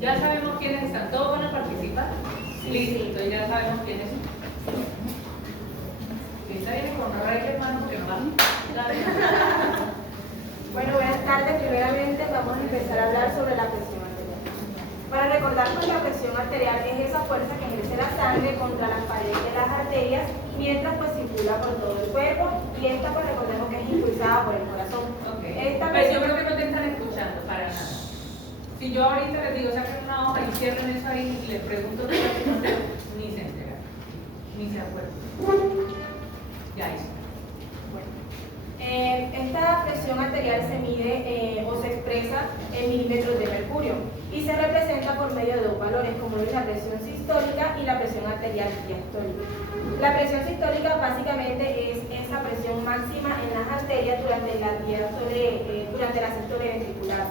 Ya sabemos quiénes están. ¿Todos van a participar? Listo, entonces ya sabemos quiénes son. Lisa viene con reyes, hermano, que no van. Bueno, buenas tardes. Primeramente vamos a empezar a hablar sobre la presión arterial. Para recordar, pues la presión arterial es esa fuerza que ejerce la sangre contra las paredes de las arterias mientras pues circula por todo el cuerpo, y esta pues recordemos que es impulsada por el corazón. Okay. Pero yo creo que no te están escuchando para nada. Si yo ahorita les digo, saquen una hoja y cierren eso ahí y les pregunto qué es lo que ni se enteran, ni se acuerdan. Ya hizo. Esta presión arterial se mide o se expresa en milímetros de mercurio y se representa por medio de dos valores, como es la presión sistólica y la presión arterial diastólica. La presión sistólica básicamente es esa presión máxima en las arterias durante la sístole ventricular.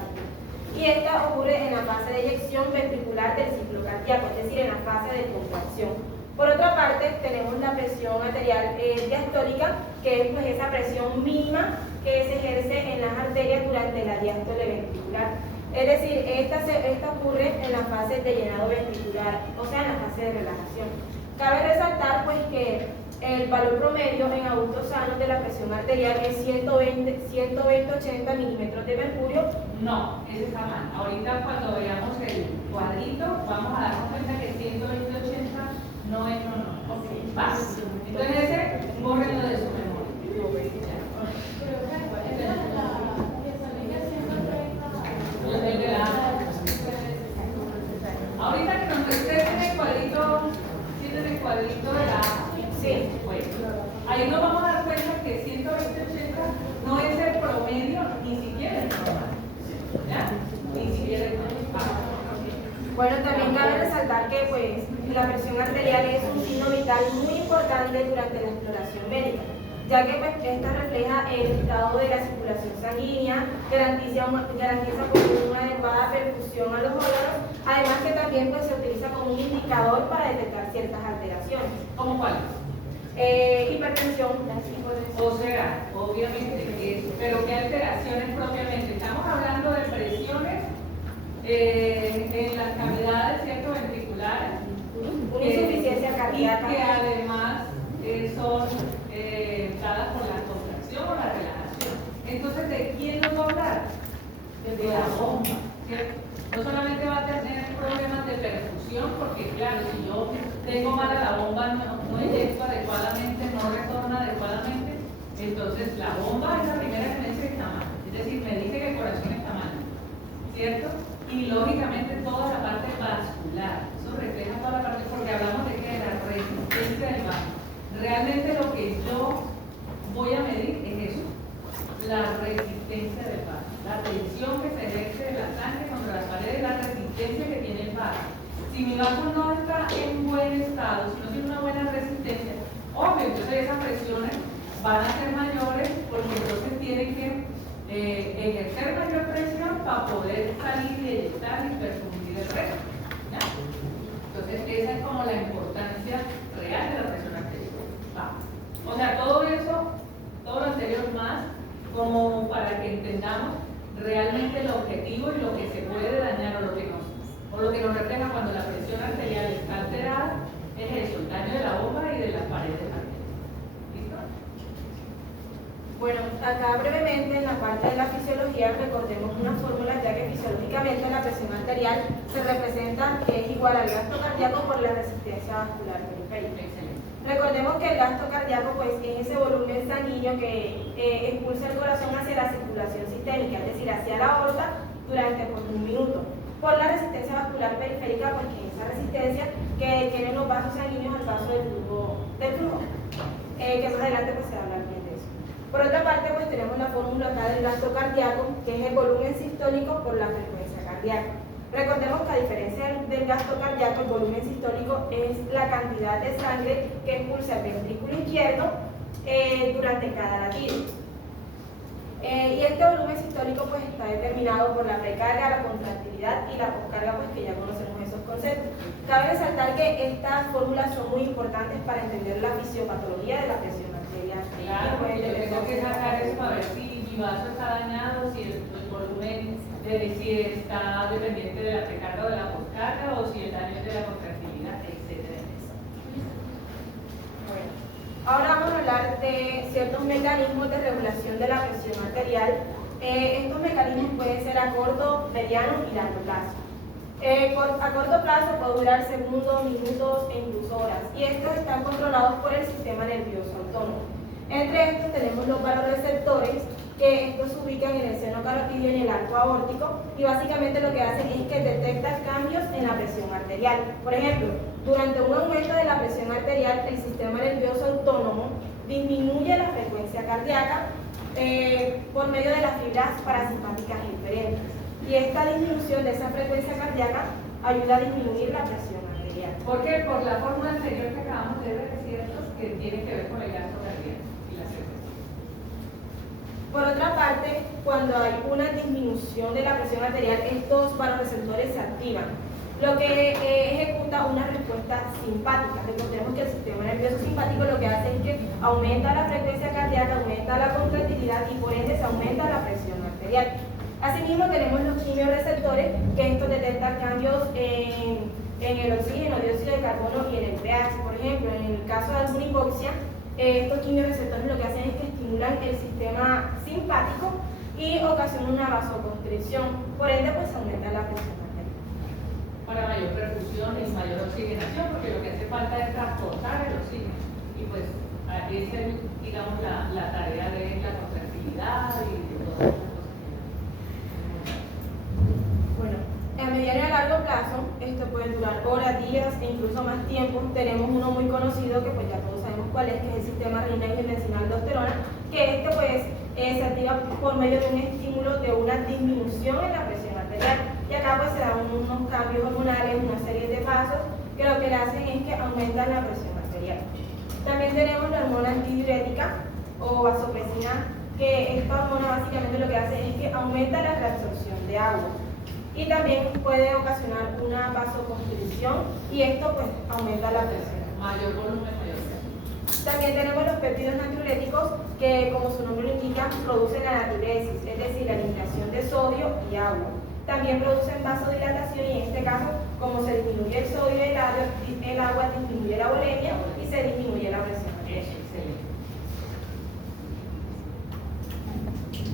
Y esta ocurre en la fase de eyección ventricular del ciclo cardíaco, es decir, en la fase de contracción. Por otra parte, tenemos la presión arterial diastólica, que es pues esa presión mínima que se ejerce en las arterias durante la diástole ventricular. Es decir, esta ocurre en la fase de llenado ventricular, o sea, en la fase de relajación. Cabe resaltar pues que el valor promedio en adultos sanos de la presión arterial es 120-80 milímetros de mercurio. No, ese está mal. Ahorita cuando veamos el cuadrito, vamos a darnos cuenta que 120-80 no es, no. Okay. Va. Entonces ese, bórrenlo de su memoria. Ahorita que nos presenten el cuadrito, ¿tienen el cuadrito de la A? Sí. Bueno, ahí nos vamos a dar cuenta que 120-80 no es el promedio, ni siquiera el normal. ¿Ya? Ni siquiera el normal. Bueno, también cabe resaltar que pues la presión arterial es un signo vital muy importante durante la exploración médica, ya que pues, esta refleja el estado de la circulación sanguínea, garantiza pues, una adecuada perfusión a los órganos, además que también pues, se utiliza como un indicador para detectar ciertas alteraciones. ¿Cómo cuáles? Hipertensión, o sea, obviamente, pero ¿qué alteraciones propiamente? Estamos hablando de presiones en las cavidades, ¿cierto?, ventriculares, una insuficiencia cardíaca, y que además son dadas por la contracción o la relajación. Entonces, ¿de quién nos va a hablar? De la bomba, ¿cierto? No solamente va a tener problemas de perfusión, porque claro, si yo tengo mala la bomba, no eyecto adecuadamente, no retorna adecuadamente, entonces la bomba es la primera que me dice que está mal, es decir, me dice que el corazón está mal, ¿cierto? Y lógicamente toda la parte vascular, eso refleja toda la parte, porque hablamos de que de la resistencia del vaso. Realmente lo que yo voy a medir es eso, la resistencia del vaso, la tensión que se ejerce de la sangre contra las paredes, la resistencia que tiene el vaso. Si mi vaso no está en buen estado, si no tiene una buena resistencia, obvio, entonces esas presiones van a ser mayores, porque entonces tienen que ejercer mayor presión para poder salir y eyectar y perfundir el resto. ¿Ya? Entonces esa es como la importancia real de la presión arterial. O sea, todo eso, todo lo anterior más, como para que entendamos realmente el objetivo y lo que se puede dañar o lo que nos refleja cuando la presión arterial está alterada, es eso, el daño de la bomba y de las paredes arteriales. Bueno, acá brevemente en la parte de la fisiología recordemos una fórmula, ya que fisiológicamente la presión arterial se representa que es igual al gasto cardíaco por la resistencia vascular periférica. Recordemos que el gasto cardíaco pues, es ese volumen sanguíneo que impulsa el corazón hacia la circulación sistémica, es decir, hacia la aorta durante pues, un minuto. Por la resistencia vascular periférica, pues que es esa resistencia que tienen los vasos sanguíneos al paso del flujo, que más adelante pues, se va a hablar bien de eso. Por otra parte, pues tenemos la fórmula acá del gasto cardíaco, que es el volumen sistólico por la frecuencia cardíaca. Recordemos que a diferencia del gasto cardíaco, el volumen sistólico es la cantidad de sangre que impulsa el ventrículo izquierdo durante cada latido. Y este volumen sistólico pues está determinado por la precarga, la contractilidad y la poscarga, pues que ya conocemos esos conceptos. Cabe resaltar que estas fórmulas son muy importantes para entender la fisiopatología de la presión arterial. Claro, porque yo tengo que sacar eso para ver si mi vaso está dañado, si el volumen, si está dependiente de la precarga o de la poscarga. hablar de ciertos mecanismos de regulación de la presión arterial. Estos mecanismos pueden ser a corto, mediano y largo plazo. A corto plazo puede durar segundos, minutos e incluso horas, y estos están controlados por el sistema nervioso autónomo. Entre estos tenemos los vasoreceptores, que estos se ubican en el seno carotídeo y en el arco aórtico, y básicamente lo que hacen es que detectan cambios en la presión arterial. Por ejemplo, durante un aumento de la presión arterial, el sistema nervioso autónomo disminuye la frecuencia cardíaca por medio de las fibras parasimpáticas inferentes. Y esta disminución de esa frecuencia cardíaca ayuda a disminuir la presión arterial. ¿Por qué? Por la fórmula anterior que acabamos de ver, es cierto, que tiene que ver con el gasto cardíaco y la frecuencia. Por otra parte, cuando hay una disminución de la presión arterial, estos vasoreceptores se activan, lo que ejecuta una respuesta simpática. Recordemos que el sistema nervioso simpático lo que hace es que aumenta la frecuencia cardíaca, aumenta la contractilidad y por ende se aumenta la presión arterial. Asimismo tenemos los quimiorreceptores, que estos detectan cambios en el oxígeno, dióxido de carbono y en el pH. Por ejemplo, en el caso de alguna hipoxia, estos quimiorreceptores lo que hacen es que estimulan el sistema simpático y ocasionan una vasoconstricción, por ende pues aumenta la presión arterial. Para mayor perfusión y mayor oxigenación, porque lo que hace falta es transportar el oxígeno, y pues esa es, digamos, la tarea de la contractilidad y de todas las cosas. Bueno, a mediano y a largo plazo, esto puede durar horas, días e incluso más tiempo. Tenemos uno muy conocido que pues ya todos sabemos cuál es, que es el sistema renina-angiotensina-aldosterona, que este pues se activa por medio de un estímulo de una disminución en la presión arterial. Y acá pues se dan unos cambios hormonales, una serie de pasos que lo que le hacen es que aumentan la presión arterial. También tenemos la hormona antidiurética o vasopresina, que esta hormona básicamente lo que hace es que aumenta la reabsorción de agua. Y también puede ocasionar una vasoconstricción y esto pues aumenta la presión. Mayor volumen, mayor presión. También tenemos los péptidos natriuréticos que, como su nombre lo indica, producen la natriuresis, es decir, la eliminación de sodio y agua. También producen vasodilatación y en este caso, como se disminuye el sodio y el agua disminuye la volemia y se disminuye la presión. Excelente.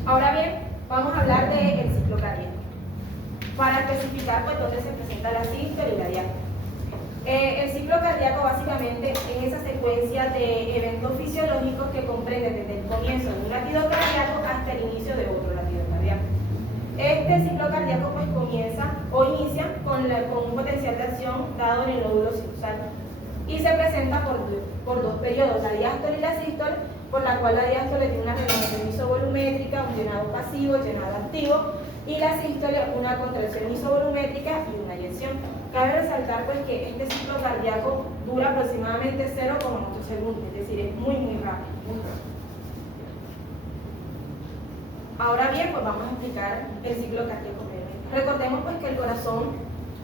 Ahora bien, vamos a hablar del ciclo cardíaco, para especificar pues dónde se presenta la sístole y la diástole. El ciclo cardíaco básicamente es esa secuencia de eventos fisiológicos que comprende desde el comienzo de un latido cardíaco hasta el inicio de otro latido cardíaco. Este ciclo cardíaco pues comienza o inicia con un potencial de acción dado en el nódulo sinusal y se presenta por dos periodos, la diástole y la sístole, por la cual la diástole tiene una renovación isovolumétrica, un llenado pasivo, llenado activo, y la sístole una contracción isovolumétrica y una eyección. Cabe resaltar pues que este ciclo cardíaco dura aproximadamente 0,8 segundos, es decir, es muy rápido, muy rápido. Ahora bien, pues vamos a explicar el ciclo cardíaco brevemente. Recordemos pues que el corazón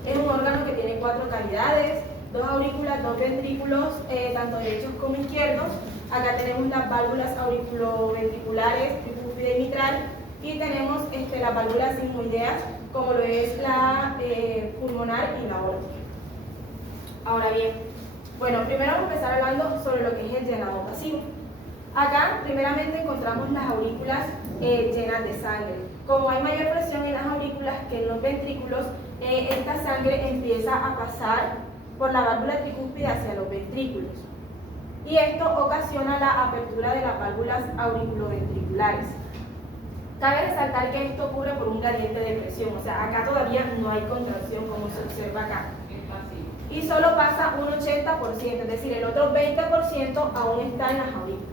es un órgano que tiene 4 cavidades, 2 aurículas, 2 ventrículos, tanto derechos como izquierdos. Acá tenemos las válvulas auriculoventriculares, tricúspide y mitral, y tenemos las válvulas sigmoideas, como lo es la pulmonar y la aórtica. Ahora bien, bueno, primero vamos a empezar hablando sobre lo que es el llenado pasivo. Acá, primeramente, encontramos las aurículas llenas de sangre. Como hay mayor presión en las aurículas que en los ventrículos, esta sangre empieza a pasar por la válvula tricúspide hacia los ventrículos. Y esto ocasiona la apertura de las válvulas auriculoventriculares. Cabe resaltar que esto ocurre por un gradiente de presión, o sea, acá todavía no hay contracción como se observa acá. Y solo pasa un 80%, es decir, el otro 20% aún está en las aurículas.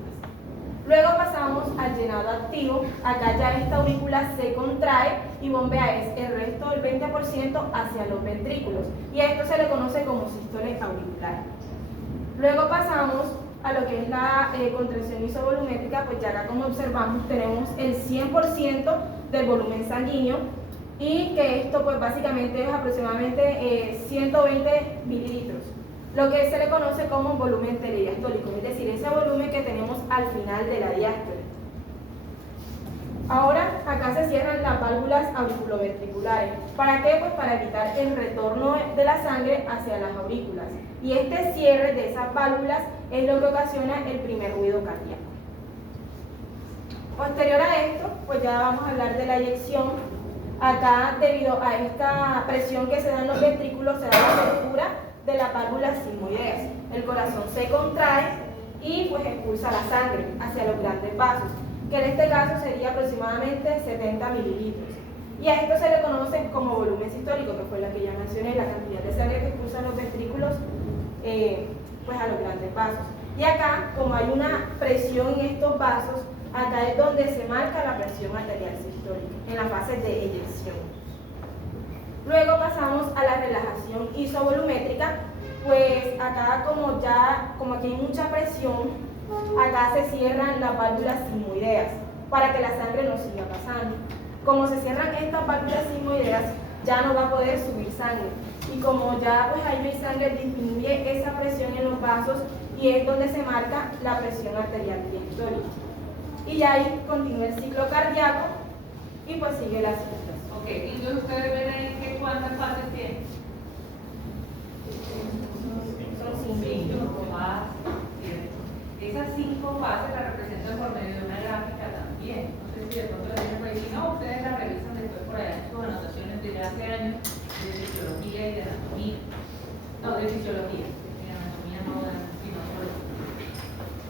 Luego pasamos al llenado activo. Acá ya esta aurícula se contrae y bombea el resto del 20% hacia los ventrículos. Y a esto se le conoce como sístole auricular. Luego pasamos a lo que es la contracción isovolumétrica, pues ya acá como observamos tenemos el 100% del volumen sanguíneo y que esto pues básicamente es aproximadamente 120 mililitros, lo que se le conoce como volumen telediastólico, es decir, ese volumen que tenemos al final de la diástole. Ahora acá se cierran las válvulas auriculoventriculares. ¿Para qué? Pues para evitar el retorno de la sangre hacia las aurículas. Y este cierre de esas válvulas es lo que ocasiona el primer ruido cardíaco. Posterior a esto, pues ya vamos a hablar de la eyección. Acá, debido a esta presión que se da en los ventrículos, se da la apertura de la válvula sigmoideas. El corazón se contrae y pues expulsa la sangre hacia los grandes vasos, que en este caso sería aproximadamente 70 mililitros. Y a esto se le conoce como volumen sistólico, que fue la que ya mencioné, la cantidad de sangre que expulsan los ventrículos pues a los grandes vasos. Y acá, como hay una presión en estos vasos, acá es donde se marca la presión arterial sistólica, en la fase de eyección. Luego pasamos a la relajación isovolumétrica, pues acá como aquí hay mucha presión, acá se cierran las válvulas sigmoideas para que la sangre no siga pasando. Como se cierran estas válvulas sigmoideas, ya no va a poder subir sangre. Y como ya pues ahí no hay sangre, disminuye esa presión en los vasos y es donde se marca la presión arterial diastólica. Y ya ahí continúa el ciclo cardíaco y pues sigue la circulación. Ok, entonces ustedes ven ahí que cuántas fases tiene. Son 5 fases, ¿cierto? Esas 5 fases las representan por medio de una gráfica también. No sé si de pronto la tienen por ahí. Si no, ustedes la revisan después por allá en sus anotaciones de hace años de fisiología y de anatomía. No, de fisiología. De anatomía no, sino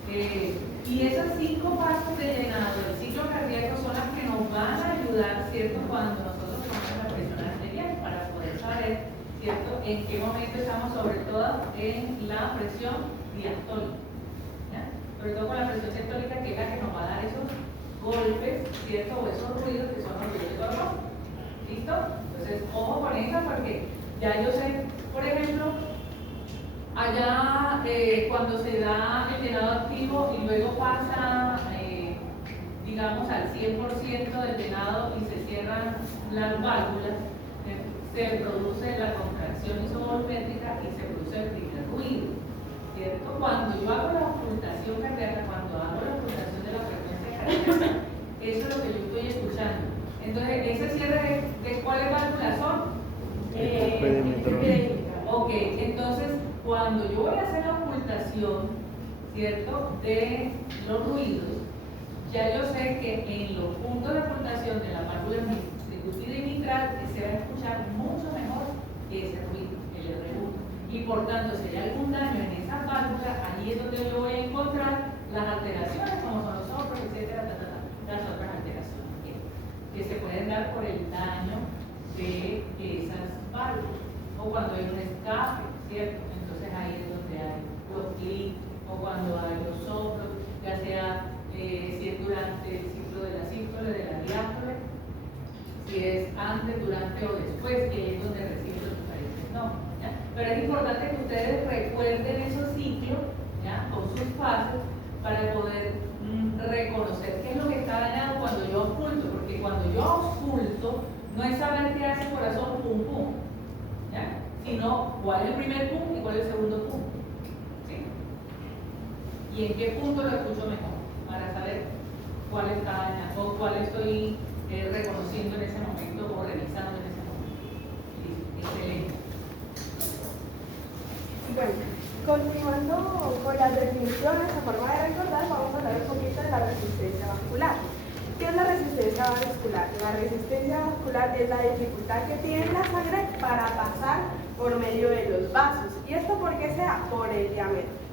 de y esas 5 fases de llenado del ciclo cardíaco son las que nos van a ayudar, ¿cierto? Cuando nosotros tomamos la presión arterial para poder saber, ¿cierto?, en qué momento estamos, sobre todo en la presión diastólica, ¿ya? Sobre todo con la presión sistólica, que es la que nos va a dar esos golpes, ¿cierto?, o esos ruidos que son los ruidos de corazón. ¿Listo? Entonces, ojo con eso, porque ya yo sé, por ejemplo, allá cuando se da el llenado activo y luego pasa, digamos, al 100% del llenado y se cierran las válvulas, se produce la contracción isovolumétrica y se produce el primer ruido, ¿cierto? Cuando yo hago la ocultación cardíaca, cuando hago la ocultación de la frecuencia cardíaca, eso es lo que yo estoy escuchando. Entonces, ¿ese cierre de cuáles válvulas son? Ok, entonces, cuando yo voy a hacer la ocultación, ¿cierto?, de los ruidos, ya yo sé que en los puntos de ocultación de la válvula tricúspide y mitral se va a escuchar mucho mejor ese ruido, el R1. Y por tanto, si hay algún daño en esa válvula, ahí es donde yo voy a encontrar las alteraciones, como son los soplos, etcétera, las otras alteraciones que se pueden dar por el daño de esas válvulas. O cuando hay un escape, ¿cierto? Entonces ahí es donde hay los clics, o cuando hay los soplos, ya sea si es durante el ciclo de la sístole, de la diástole, si es antes, durante o después, que es donde reciben los diferentes nombres, ¿ya? Pero es importante que ustedes recuerden esos ciclos, ¿ya?, con sus fases, para poder reconocer qué es lo que está dañado cuando yo oculto, porque cuando yo oculto, no es saber qué hace el corazón, pum, pum, ¿ya?, sino cuál es el primer pum y cuál es el segundo pum, ¿sí? Y en qué punto lo escucho mejor, para saber cuál está dañado o cuál estoy reconociendo en ese momento o revisando en ese momento. Listo, excelente. Bueno, continuando con las definiciones, a forma de recordar, vamos a hablar un poquito de la resistencia vascular. ¿Qué es la resistencia vascular? La resistencia vascular es la dificultad que tiene la sangre para pasar por medio de los vasos. ¿Y esto por qué se da? Por el diámetro.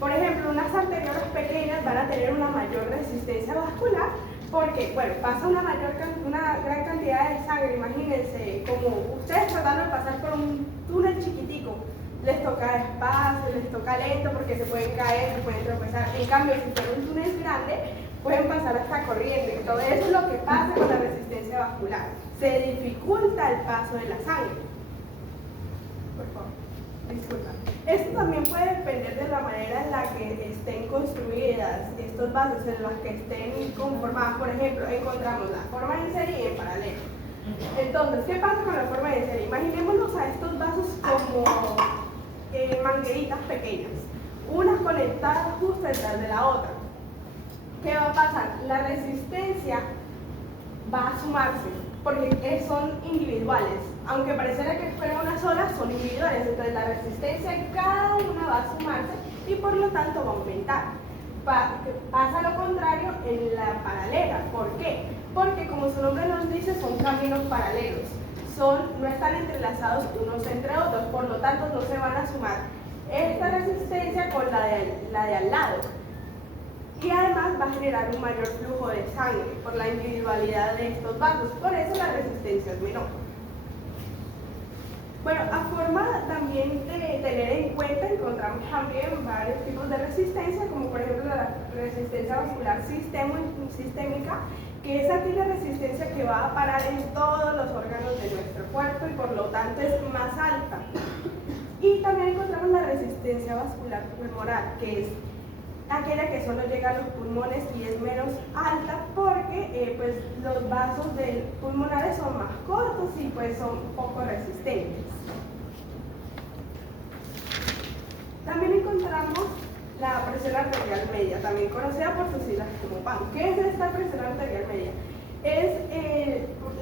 Por ejemplo, unas arteriolas pequeñas van a tener una mayor resistencia vascular porque, bueno, pasa una gran cantidad de sangre. Imagínense, como ustedes tratando de pasar por un túnel chiquitico, les toca despacio, les toca lento porque se pueden caer, se pueden tropezar. En cambio, si fuera un túnel grande, pueden pasar hasta corriendo. Entonces, eso es lo que pasa con la resistencia vascular. Se dificulta el paso de la sangre. Por favor, disculpa. Esto también puede depender de la manera en la que estén construidas estos vasos, en las que estén conformadas. Por ejemplo, encontramos la forma en serie y en paralelo. Entonces, ¿qué pasa con la forma en serie? Imaginémonos a estos vasos como mangueritas pequeñas, unas conectadas justo detrás de la otra. ¿Qué va a pasar? La resistencia va a sumarse, porque son individuales. Aunque pareciera que fuera una sola, son individuales. Entonces la resistencia en cada una va a sumarse y por lo tanto va a aumentar. pasa lo contrario en la paralela. ¿Por qué? Porque como su nombre nos dice, son caminos paralelos. No están entrelazados unos entre otros, por lo tanto no se van a sumar esta resistencia con la de al lado. Y además va a generar un mayor flujo de sangre por la individualidad de estos vasos, por eso la resistencia es menor. Bueno, a forma también de tener en cuenta, encontramos también varios tipos de resistencia, como por ejemplo la resistencia vascular sistémica, que es aquella resistencia que va a parar en todos los órganos de nuestro cuerpo y por lo tanto es más alta. Y también encontramos la resistencia vascular femoral, que es aquella que solo llega a los pulmones y es menos alta porque pues, los vasos pulmonares son más cortos y pues son poco resistentes. También encontramos la presión arterial media, también conocida por sus siglas como PAM. ¿Qué es esta presión arterial media? Es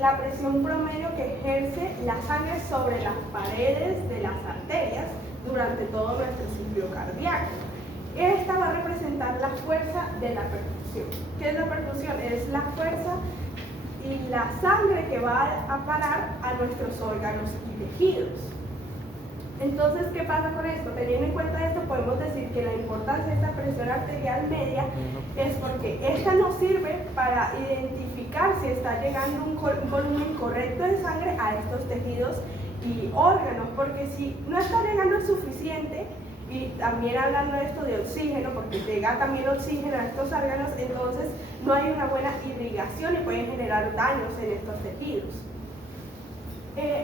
la presión promedio que ejerce la sangre sobre las paredes de las arterias durante todo nuestro ciclo cardíaco. Esta va a representar la fuerza de la perfusión. ¿Qué es la perfusión? Es la fuerza y la sangre que va a parar a nuestros órganos y tejidos. Entonces, ¿qué pasa con esto? Teniendo en cuenta esto, podemos decir que la importancia de esta presión arterial media es porque esta nos sirve para identificar si está llegando un volumen correcto de sangre a estos tejidos y órganos, porque si no está llegando el suficiente, y también hablando de esto de oxígeno, porque llega también oxígeno a estos órganos, entonces no hay una buena irrigación y pueden generar daños en estos tejidos.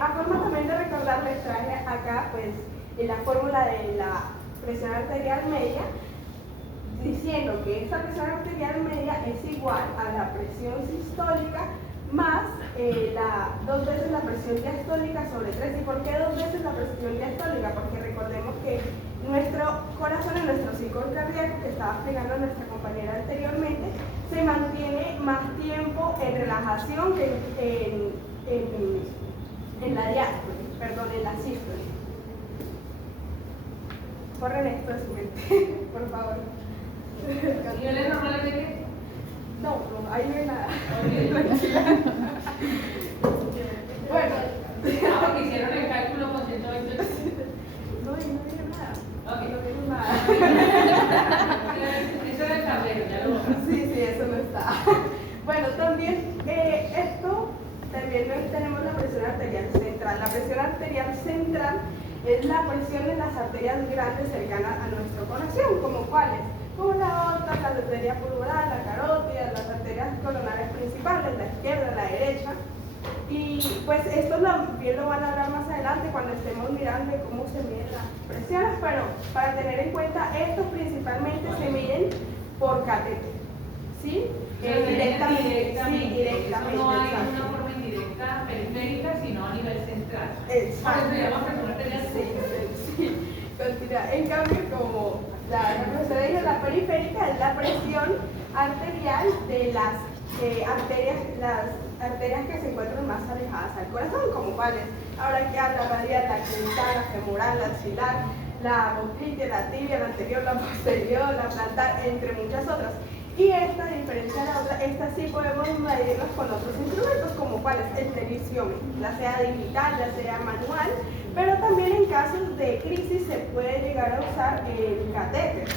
A forma también de recordar, les traje acá pues la fórmula de la presión arterial media, diciendo que esta presión arterial media es igual a la presión sistólica más 2 veces la presión diastólica sobre 3. ¿Y por qué 2 veces la presión diastólica? Porque recordemos que nuestro corazón y nuestro ciclo cardíaco, que estaba explicando nuestra compañera anteriormente, se mantiene más tiempo en relajación que en la diástole, perdón, en la sístole. Corren esto de su mente, por favor. ¿Y él es normalmente? No, ahí no hay nada. Bueno. Porque hicieron el cálculo con 120. No hay nada. Ok. No tengo nada. Eso era el tablero, ya lo borraste. Sí, eso no está. Bueno, también también tenemos la presión arterial central. La presión arterial central es la presión en las arterias grandes cercanas a nuestro corazón, como cuáles, como la aorta, la arteria pulmonar, la carótida, las arterias coronarias principales, la izquierda, la derecha. Y pues esto bien lo van a hablar más adelante cuando estemos mirando cómo se miden las presiones, pero para tener en cuenta, estos principalmente se miden por catéter, ¿sí? Directamente. Sí, directamente. No hay una forma indirecta periférica, sino a nivel central. Exacto. Por eso se llama presión arterial. Sí. Continúa. En cambio, como la profesora dijo, la periférica es la presión arterial de las arterias que se encuentran más alejadas al corazón, como cuáles. Ahora que habla radial, la crucial, la femoral, la axilar, la poplitea, la tibia, la anterior, la posterior, la plantar, entre muchas otras. Y esta, a diferencia de la otra, esta sí podemos medirlas con otros instrumentos, como cuáles, el tensiómetro, ya sea digital, ya sea manual, pero también en casos de crisis se puede llegar a usar el catéter.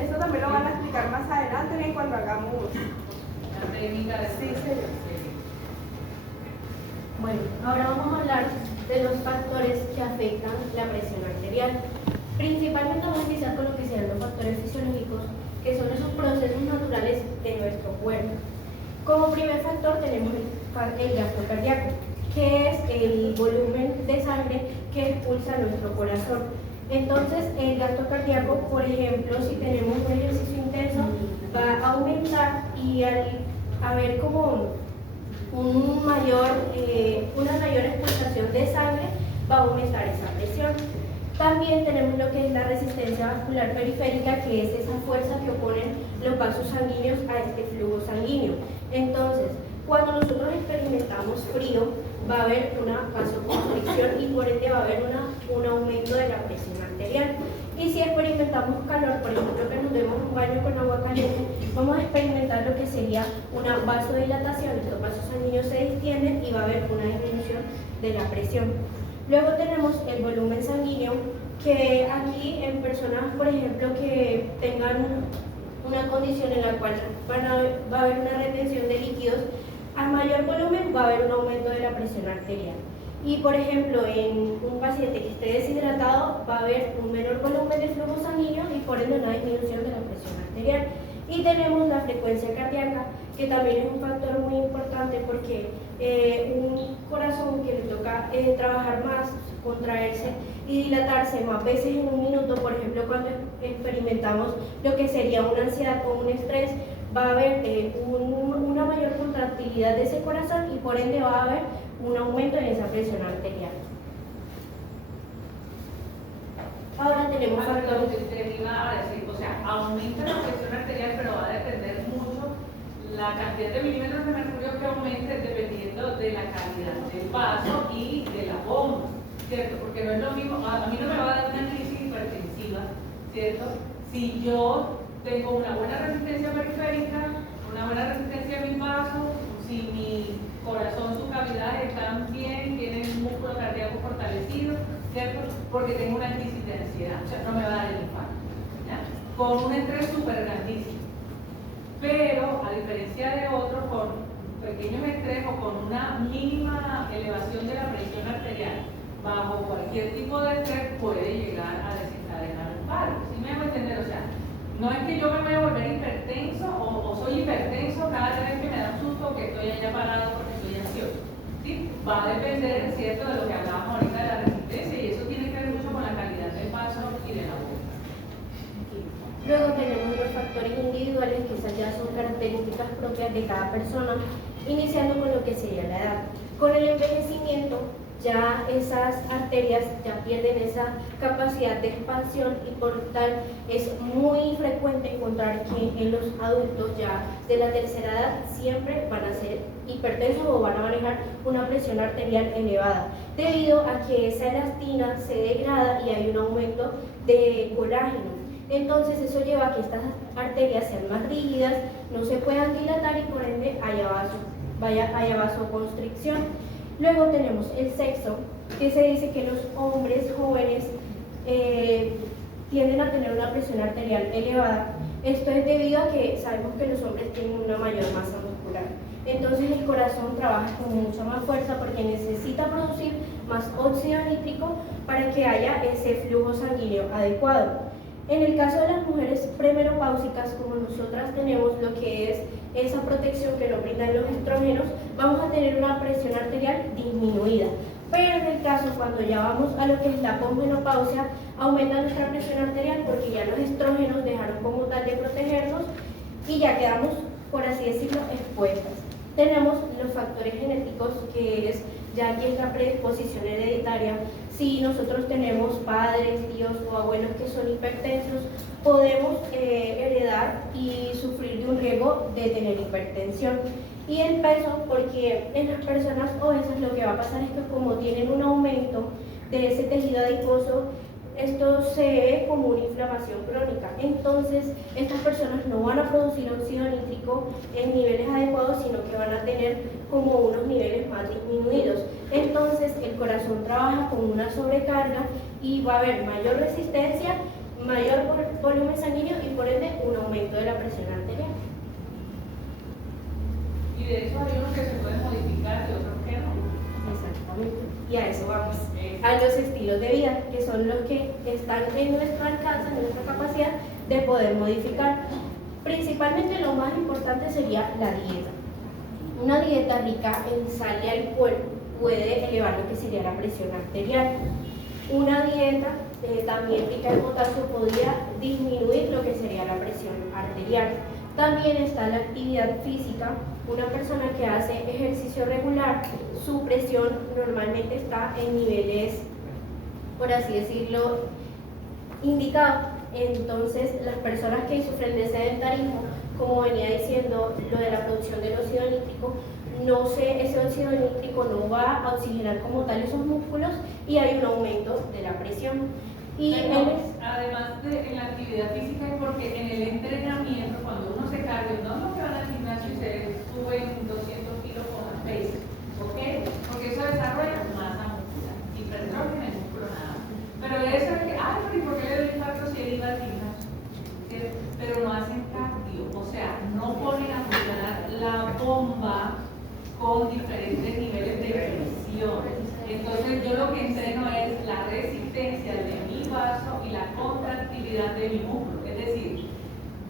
Esto también lo van a explicar más adelante, bien cuando hagamos La técnica de sí, señor. Bueno, ahora vamos a hablar de los factores que afectan la presión arterial. Principalmente vamos a iniciar con lo que sean los factores fisiológicos, que son esos procesos naturales de nuestro cuerpo. Como primer factor tenemos el gasto cardíaco, que es el volumen de sangre que expulsa nuestro corazón. Entonces, el gasto cardíaco, por ejemplo, si tenemos un ejercicio intenso, va a aumentar y al haber como una mayor expulsación de sangre, va a aumentar esa presión. También tenemos lo que es la resistencia vascular periférica, que es esa fuerza que oponen los vasos sanguíneos a este flujo sanguíneo. Entonces, cuando nosotros experimentamos frío, va a haber una vasoconstricción y por ende va a haber un aumento de la presión arterial. Y si experimentamos calor, por ejemplo, que nos demos un baño con agua caliente, vamos a experimentar lo que sería una vasodilatación. Estos vasos sanguíneos se distienden y va a haber una disminución de la presión. Luego tenemos el volumen sanguíneo, que aquí en personas, por ejemplo, que tengan una condición en la cual va a haber una retención de líquidos, a mayor volumen va a haber un aumento de la presión arterial. Y por ejemplo, en un paciente que esté deshidratado va a haber un menor volumen de flujo sanguíneo y por ende una disminución de la presión arterial. Y tenemos la frecuencia cardíaca, que también es un factor muy importante porque un corazón que le toca trabajar más, contraerse y dilatarse más veces en un minuto, por ejemplo, cuando experimentamos lo que sería una ansiedad o un estrés, va a haber una mayor contractilidad de ese corazón y por ende va a haber un aumento en esa presión arterial. Ahora tenemos factores. Te iba a decir, o sea, aumenta la presión arterial, pero va a depender mucho la cantidad de milímetros de mercurio que aumente dependiendo de la calidad del vaso y de la bomba, ¿cierto? Porque no es lo mismo, a mí no me va a dar una crisis hipertensiva, ¿cierto? Si yo tengo una buena resistencia periférica, una buena resistencia en mis vasos, si mi corazón, sus cavidades están bien, tienen un músculo cardíaco fortalecido, ¿cierto? Porque tengo una crisis de ansiedad, o sea, no me va a dar el infarto, ¿ya? Con un estrés súper grandísimo. Pero, a diferencia de otros, con pequeños estrés o con una mínima elevación de la presión arterial, bajo cualquier tipo de estrés puede llegar a desencadenar un paro. ¿Sí me hago entender? O sea, no es que yo me voy a volver hipertenso o soy hipertenso cada vez que me da un susto que estoy allá parado porque estoy ansioso. ¿Sí? Va a depender, ¿cierto?, de lo que hablábamos ahorita de la resistencia y eso tiene que ver mucho con la calidad del vaso y de la boca. Luego tenemos los factores individuales, que esas ya son características propias de cada persona, iniciando con lo que sería la edad. Con el envejecimiento, ya esas arterias ya pierden esa capacidad de expansión y por tal es muy frecuente encontrar que en los adultos ya de la tercera edad siempre van a ser hipertensos o van a manejar una presión arterial elevada, debido a que esa elastina se degrada y hay un aumento de colágeno. Entonces eso lleva a que estas arterias sean más rígidas, no se puedan dilatar y por ende haya vasoconstricción. Luego tenemos el sexo, que se dice que los hombres jóvenes tienden a tener una presión arterial elevada. Esto es debido a que sabemos que los hombres tienen una mayor masa muscular. Entonces el corazón trabaja con mucha más fuerza porque necesita producir más óxido nítrico para que haya ese flujo sanguíneo adecuado. En el caso de las mujeres premenopáusicas, como nosotras tenemos lo que es esa protección que nos brindan los estrógenos, vamos a tener una presión arterial disminuida. Pero en el caso cuando ya vamos a lo que es la posmenopausia, aumenta nuestra presión arterial porque ya los estrógenos dejaron como tal de protegernos y ya quedamos, por así decirlo, expuestas. Tenemos los factores genéticos, que es ya aquí es la predisposición hereditaria. Si nosotros tenemos padres, tíos o abuelos que son hipertensos, podemos heredar y sufrir de un riesgo de tener hipertensión. Y el peso, porque en las personas obesas lo que va a pasar es que como tienen un aumento de ese tejido adiposo, esto se ve como una inflamación crónica. Entonces, estas personas no van a producir óxido nítrico en niveles adecuados, sino que van a tener como unos niveles más disminuidos. Entonces, el corazón trabaja con una sobrecarga y va a haber mayor resistencia, mayor volumen sanguíneo y por ende un aumento de la presión arterial. Y de eso hay unos que se pueden modificar y otros que no. Exactamente. Y a eso vamos, a los estilos de vida, que son los que están en nuestro alcance, en nuestra capacidad de poder modificar. Principalmente lo más importante sería la dieta. Una dieta rica en sal y alcohol puede elevar lo que sería la presión arterial. Una dieta también rica en potasio podría disminuir lo que sería la presión arterial. También está la actividad física. Una persona que hace ejercicio regular, su presión normalmente está en niveles, por así decirlo, indicados. Entonces, las personas que sufren de sedentarismo, como venía diciendo, lo de la producción del óxido nítrico, ese óxido nítrico no va a oxigenar como tal esos músculos y hay un aumento de la presión. Y Pero, él es, además de en la actividad física, es porque en el entrenamiento, cuando uno se carga, no es lo que van al gimnasio y se suben 200 kilos con las pesas, ¿ok? Porque eso desarrolla masa muscular, hipertrofia en el músculo nada más. Pero eso es que, ay, pero ¿y por qué le doy infarto si él iba al gimnasio? ¿Sí? Pero no hacen cardio, o sea, no ponen a funcionar la bomba con diferentes niveles de presión. Entonces yo lo que entreno es la resistencia de mi vaso y la contractividad de mi músculo. Es decir,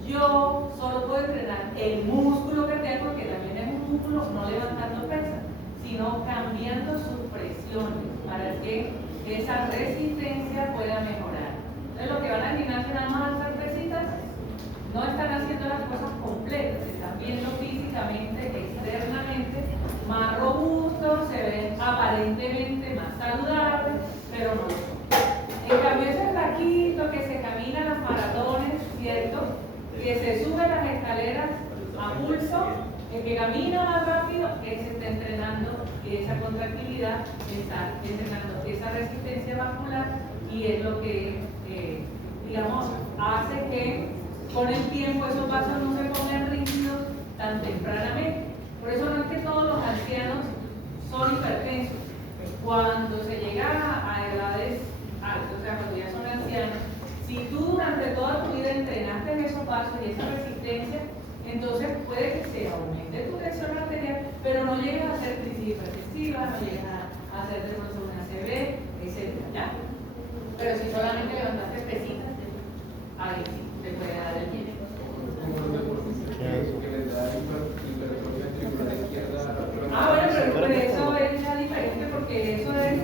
yo solo puedo entrenar el músculo cardíaco, que también es un músculo, no levantando pesas, sino cambiando sus presiones para que esa resistencia pueda mejorar. Entonces los que van al gimnasio nada más a hacer pesitas, no están haciendo las cosas completas, están viendo físicamente, externamente, más robustos, se ven aparentemente más saludables, pero no lo son. En cambio, ese flaquito que se camina las maratones, ¿cierto? Que se sube las escaleras a pulso, el que camina más rápido, ese está entrenando esa contractividad, está entrenando esa resistencia vascular y es lo que, digamos, hace que con el tiempo esos vasos no se pongan rígidos tan tempranamente. Por eso no es que todos los ancianos son hipertensos. Cuando se llega a edades altas, o sea, cuando ya son ancianos, si tú durante toda tu vida entrenaste esos vasos y esa resistencia, entonces puede que se aumente tu presión arterial, pero no llegues a hacer crisis hipertensiva, no llegues a hacer descenso de una ACV, etc. ¿Ya? Pero si solamente levantaste pesitas, ahí sí, te puede dar el tiempo. Bueno, pero eso es ya diferente porque eso es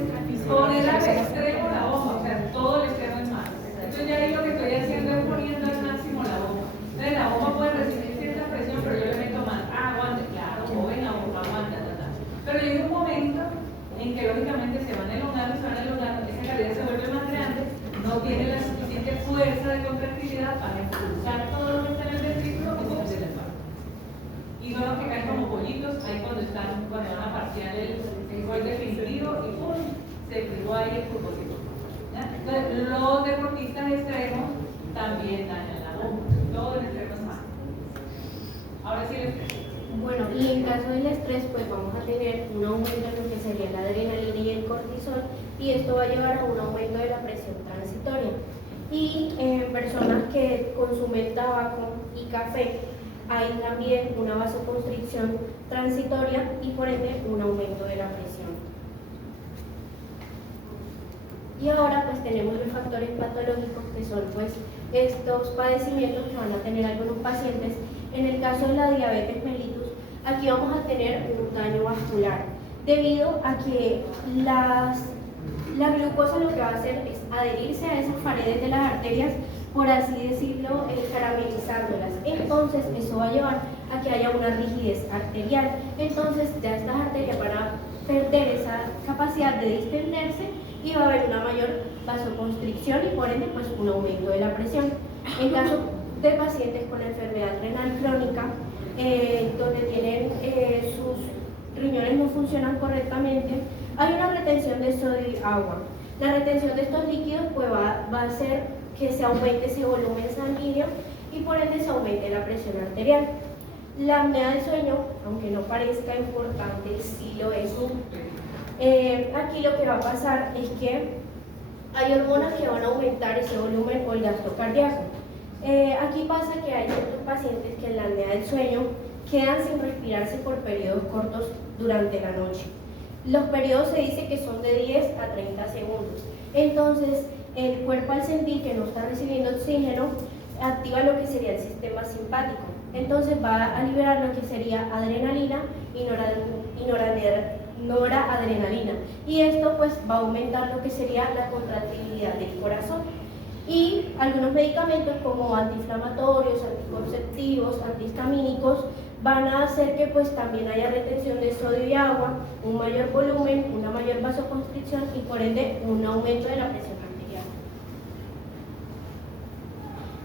poner al extremo la bomba, o sea, todo el extremo es más. Entonces ya ahí lo que estoy haciendo es poniendo al máximo la bomba. Entonces la bomba puede recibir cierta presión, pero yo le meto más. Aguante, claro, joven, aguanta, Pero llega un momento en que lógicamente se van elongando, esa calidad se vuelve más grande, no tiene la suficiente fuerza de contractividad para impulsar todo lo que está en el ventrículo y se les va. Y son los que caen como pollitos ahí cuando van a partir el gol definitivo y ¡pum! Se privó ahí el futbolito. Entonces, los deportistas extremos también dañan la bomba, todos los extremos más. Ahora sí el estrés. bueno, y en caso del estrés, pues vamos a tener un aumento en lo que sería la adrenalina y el cortisol, y esto va a llevar a un aumento de la presión transitoria. Y en personas que consumen tabaco y café, hay también una vasoconstricción transitoria y por ende un aumento de la presión. Y ahora pues tenemos los factores patológicos, que son pues estos padecimientos que van a tener algunos pacientes. En el caso de la diabetes mellitus, aquí vamos a tener un daño vascular debido a que la glucosa lo que va a hacer es adherirse a esas paredes de las arterias, por así decirlo, caramelizándolas. Entonces eso va a llevar a que haya una rigidez arterial. Entonces ya estas arterias van a perder esa capacidad de distenderse y va a haber una mayor vasoconstricción y por ende pues un aumento de la presión. En caso de pacientes con enfermedad renal crónica, donde tienen sus riñones no funcionan correctamente, hay una retención de sodio y agua. La retención de estos líquidos pues va a hacer que se aumente ese volumen sanguíneo y por ende se aumente la presión arterial. La apnea del sueño, aunque no parezca importante, sí lo es. Aquí lo que va a pasar es que hay hormonas que van a aumentar ese volumen o el gasto cardíaco. Aquí pasa que hay ciertos pacientes que en la apnea del sueño quedan sin respirarse por periodos cortos durante la noche. Los periodos se dice que son de 10 a 30 segundos. Entonces, el cuerpo al sentir que no está recibiendo oxígeno, activa lo que sería el sistema simpático. Entonces va a liberar lo que sería adrenalina y noradrenalina. Y esto pues va a aumentar lo que sería la contractilidad del corazón. Y algunos medicamentos como antiinflamatorios, anticonceptivos, antihistamínicos van a hacer que pues también haya retención de sodio y agua, un mayor volumen, una mayor vasoconstricción y por ende un aumento de la presión arterial.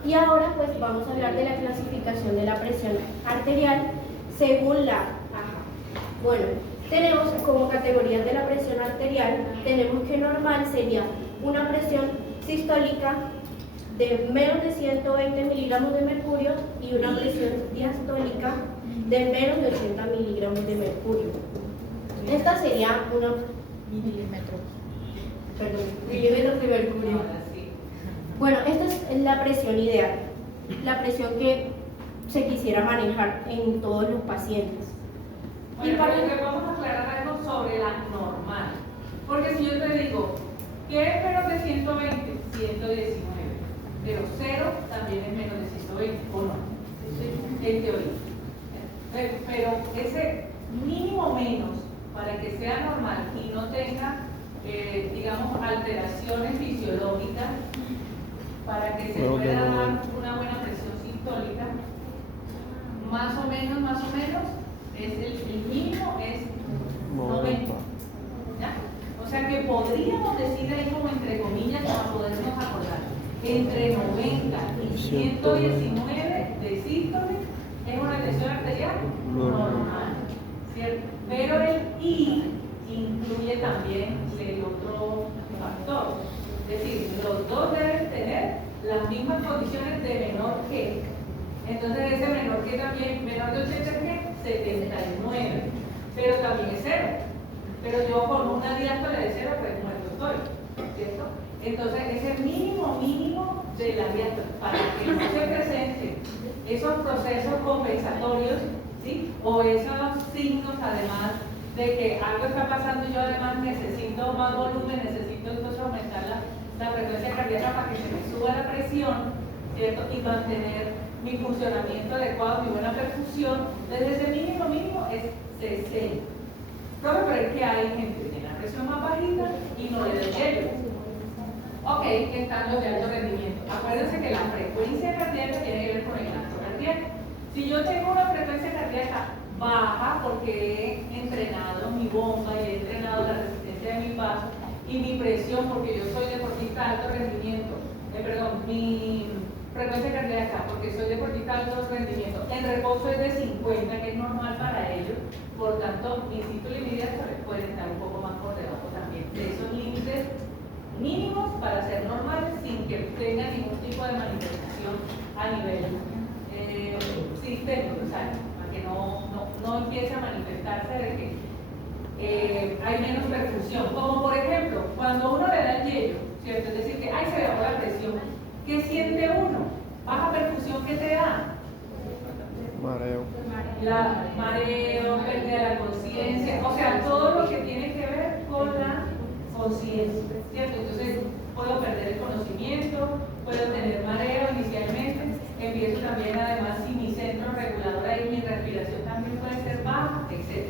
Y ahora pues vamos a hablar de la clasificación de la presión arterial según la AHA. Bueno, tenemos como categorías de la presión arterial, tenemos que normal sería una presión sistólica de menos de 120 miligramos de mercurio y una presión diastólica de menos de 80 miligramos de mercurio. Esta sería una milímetros de mercurio. Ahora sí. Bueno, esta es la presión ideal, la presión que se quisiera manejar en todos los pacientes. Bueno, Y para pero que vamos a aclarar algo sobre la normal. Porque si yo te digo, ¿qué es menos de 120? 119. Pero 0 también es menos de 120, ¿o no? En teoría. Pero ese mínimo menos, para que sea normal y no tenga, digamos, alteraciones fisiológicas, para que se pueda dar una buena presión sistólica, más o menos, es el mínimo es 90. ¿Ya? O sea que podríamos decir ahí como entre comillas para podernos acordar, entre 90 y 119 de sístole es una tensión arterial normal, ¿cierto? Pero el I incluye también el otro factor, es decir, los dos deben tener las mismas condiciones de menor que. Entonces ese menor que también, menor de 80 que 79, pero también es 0. Pero yo con una diástole de 0 pues muerto estoy, ¿cierto? Entonces ese mínimo de la diástole, para que no se presenten esos procesos compensatorios, ¿sí? O esos signos además de que algo está pasando y yo además necesito más volumen, necesito entonces aumentar la frecuencia cardíaca para que se me suba la presión, ¿cierto? Y mantener mi funcionamiento adecuado, mi buena perfusión. Desde ese mínimo es 60. Pero es que hay gente que tiene la presión más bajita y no le da hielo. Ok, están los de alto rendimiento. Acuérdense que la frecuencia cardíaca tiene que ver con el gasto cardíaco. Si yo tengo una frecuencia cardíaca baja porque he entrenado mi bomba y he entrenado la resistencia de mi vaso y mi presión porque yo soy deportista de alto rendimiento, mi frecuencia cardíaca porque soy deportista de alto rendimiento, en reposo es de 50, que es normal para ellos, por tanto mi sístole y mi diástole pueden estar un poco más por debajo también de esos límites mínimos para ser normales sin que tenga ningún tipo de manifestación a nivel sistémico, o sea, para que no empiece a manifestarse de que hay menos perfusión, como por ejemplo cuando uno le da el hielo, ¿cierto? Es decir, que se bajó la presión, ¿qué siente uno? Baja perfusión, ¿qué te da? Mareo. Mareo, pérdida de la conciencia, o sea, todo lo que tiene que ver con la conciencia, ¿cierto? Entonces puedo perder el conocimiento, puedo tener mareo inicialmente, empiezo también además si mi centro regulador ahí, mi respiración también puede ser baja, etc.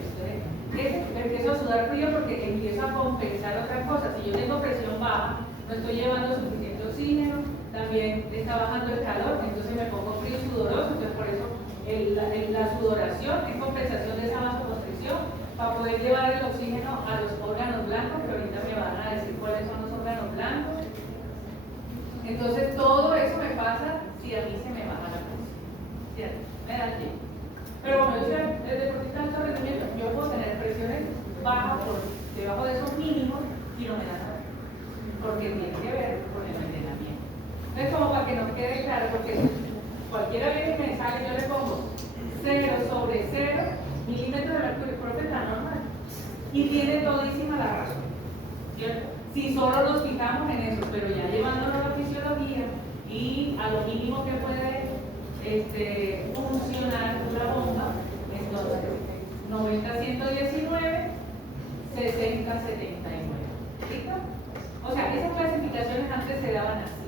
Entonces empiezo a sudar frío porque empiezo a compensar otras cosas. Si yo tengo presión baja, no estoy llevando suficiente oxígeno, también está bajando el calor, entonces me pongo frío y sudoroso, entonces por eso la sudoración es compensación de esa vasoconstricción para poder llevar el oxígeno a los órganos blancos, que ahorita me van a decir cuáles son los órganos blancos. Entonces todo eso me pasa si a mí se me baja la presión, ¿cierto? Me da tiempo. Pero como yo soy el deportista de alto rendimiento, yo puedo tener presiones bajas por debajo de esos mínimos y no me da nada, porque tiene que ver con el entrenamiento. Entonces como para que nos quede claro, porque cualquiera vez que me sale yo le pongo 0 sobre 0 milímetros de mercurio, profe, está normal. Y tiene todísima la razón, ¿cierto? Si solo nos fijamos en eso, pero ya llevándonos a la fisiología y a lo mínimo que puede funcionar la bomba, entonces 90-119, 60-79. ¿Listo? O sea, esas clasificaciones antes se daban así,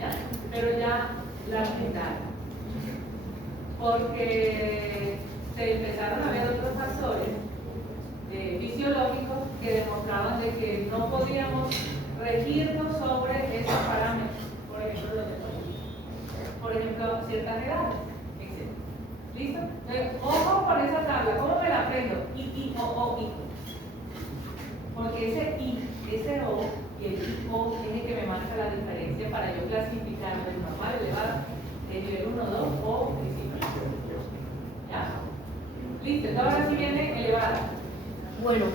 ¿ya? Pero ya las quitaron, porque se empezaron a ver otros factores fisiológicos que demostraban de que no podíamos regirnos sobre esos parámetros, por ejemplo los de por ejemplo ciertas edades, etc. ¿Listo? Entonces, ojo con esa tabla, ¿cómo me la aprendo? I, O, I. Porque ese I, ese O y el I, O es el que me marca la diferencia para yo clasificar del normal, elevado, de nivel 1, 2 o principal. ¿Ya? Listo, entonces ahora sí viene elevada. Bueno,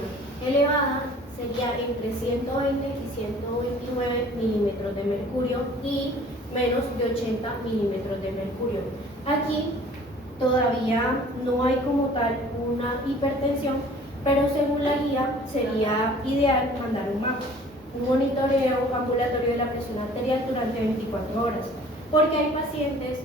elevada sería entre 120 y 129 milímetros de mercurio y menos de 80 milímetros de mercurio. Aquí todavía no hay como tal una hipertensión, pero según la guía sería ideal mandar un monitoreo ambulatorio de la presión arterial durante 24 horas, porque hay pacientes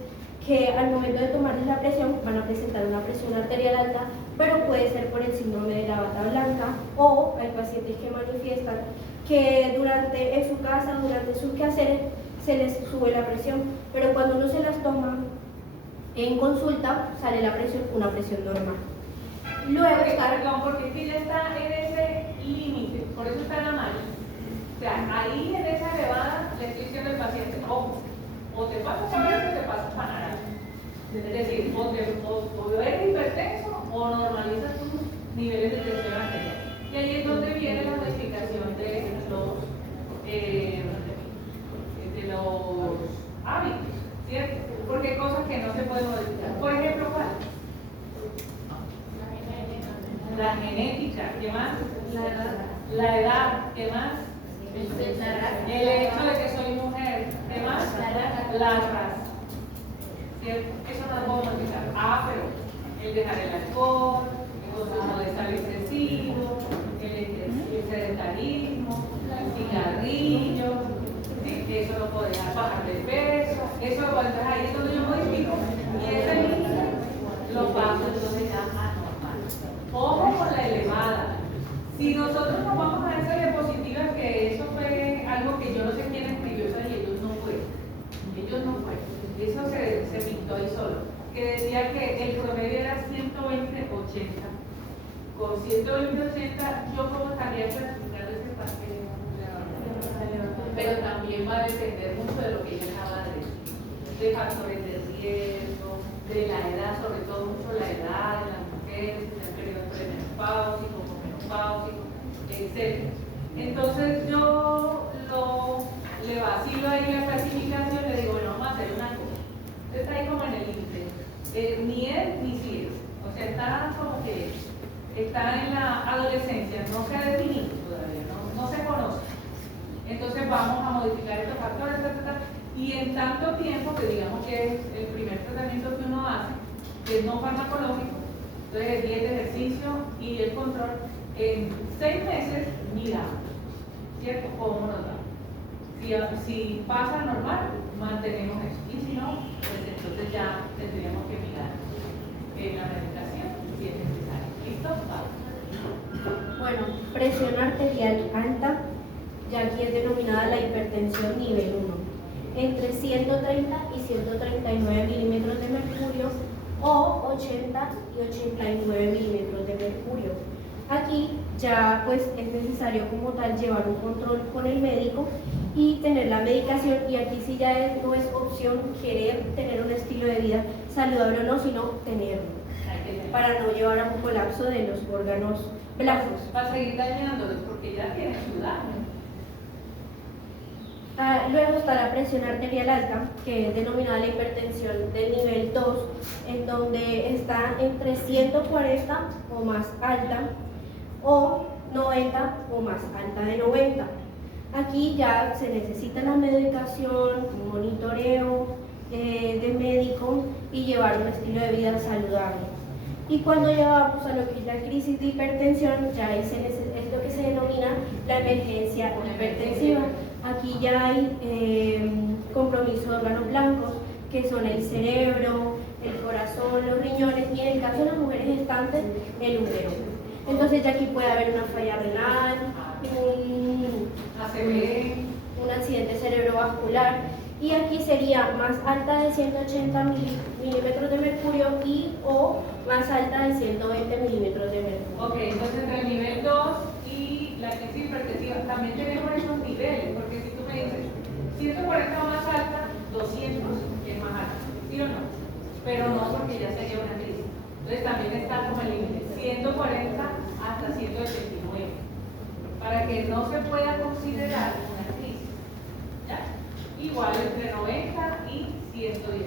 que al momento de tomarles la presión van a presentar una presión arterial alta, pero puede ser por el síndrome de la bata blanca, o hay pacientes que manifiestan que en su casa, durante sus quehaceres, se les sube la presión, pero cuando uno se las toma en consulta, sale la presión, una presión normal. Luego porque es que ya está en ese límite, por eso está en amarillo. O sea, ahí en esa elevada le estoy diciendo al paciente, ojo, o te pasas para verde o te pasas para naranja. Es decir, o eres hipertenso o normalizas tus niveles de tensión arterial. Y ahí es donde viene la modificación de los hábitos, ¿cierto? Porque hay cosas que no se pueden modificar. Por ejemplo, ¿cuál? La genética, ¿qué más? La edad, ¿qué más? El hecho de que soy mujer, ¿qué más? La raza. ¿Cierto? Eso no lo puedo modificar. Pero el dejar el alcohol, el consumo de sal excesivo, el sedentarismo, el cigarrillo, ¿sí? Eso lo puedo dejar, bajar de peso, eso lo puedo dejar, ahí es donde yo modifico. Y ese límite lo paso entonces ya a normal. Ojo con la elevada. Si nosotros nos vamos a esa diapositiva, que eso fue algo que yo no sé quién escribió eso y ellos no fueron. Eso se pintó ahí solo. Que decía que el promedio era 120-80. Con 120-80, yo como estaría clasificando ese papel. Pero también va a depender mucho de lo que ella acaba de decir, de factores de riesgo, de la edad, sobre todo mucho la edad de las mujeres, del periodo premenopáusico, posmenopáusico, etc. Entonces yo le vacilo ahí la clasificación y le digo, bueno, vamos a hacer una cosa. Usted está ahí como en el límite, ni él ni si es. O sea, está como que está en la adolescencia, no se ha definido todavía, no se conoce. Entonces vamos a modificar estos factores, y en tanto tiempo, que digamos que es el primer tratamiento que uno hace, que es no farmacológico, entonces el dieta, ejercicio y el control, en 6 meses miramos, ¿cierto? ¿Cómo nos va? Si pasa normal, mantenemos eso, y si no, pues entonces ya tendríamos que mirar la medicación, si es necesario. ¿Listo? Vamos. Bueno, presión arterial alta, ya aquí es denominada la hipertensión nivel 1, entre 130 y 139 milímetros de mercurio o 80 y 89 milímetros de mercurio. Aquí ya pues es necesario como tal llevar un control con el médico y tener la medicación, y aquí sí ya no es opción querer tener un estilo de vida saludable o no, sino tenerlo, para no llevar a un colapso de los órganos blancos. Va a seguir dañándolos porque ya tiene su daño. Luego está la presión arterial alta, que es denominada la hipertensión del nivel 2, en donde está entre 140 o más alta o 90 o más alta de 90. Aquí ya se necesita la medicación, un monitoreo de médico y llevar un estilo de vida saludable. Y cuando llevamos a lo que es la crisis de hipertensión, ya es lo que se denomina la emergencia hipertensiva. Aquí ya hay compromiso de órganos blancos, que son el cerebro, el corazón, los riñones, y en el caso de las mujeres gestantes, el útero. Entonces ya aquí puede haber una falla renal, un accidente cerebrovascular, y aquí sería más alta de 180 milímetros de mercurio y o más alta de 120 milímetros de mercurio. Ok, entonces entre el nivel 2 y la crisis hipertensiva también tenemos esos niveles, porque si tú me dices 140 o más alta, 200 es más alta, ¿sí o no? Pero no, porque ya sería una crisis. Entonces también está como el límite, 140 hasta 189, para que no se pueda considerar una crisis, ¿ya? Igual entre 90 y 119.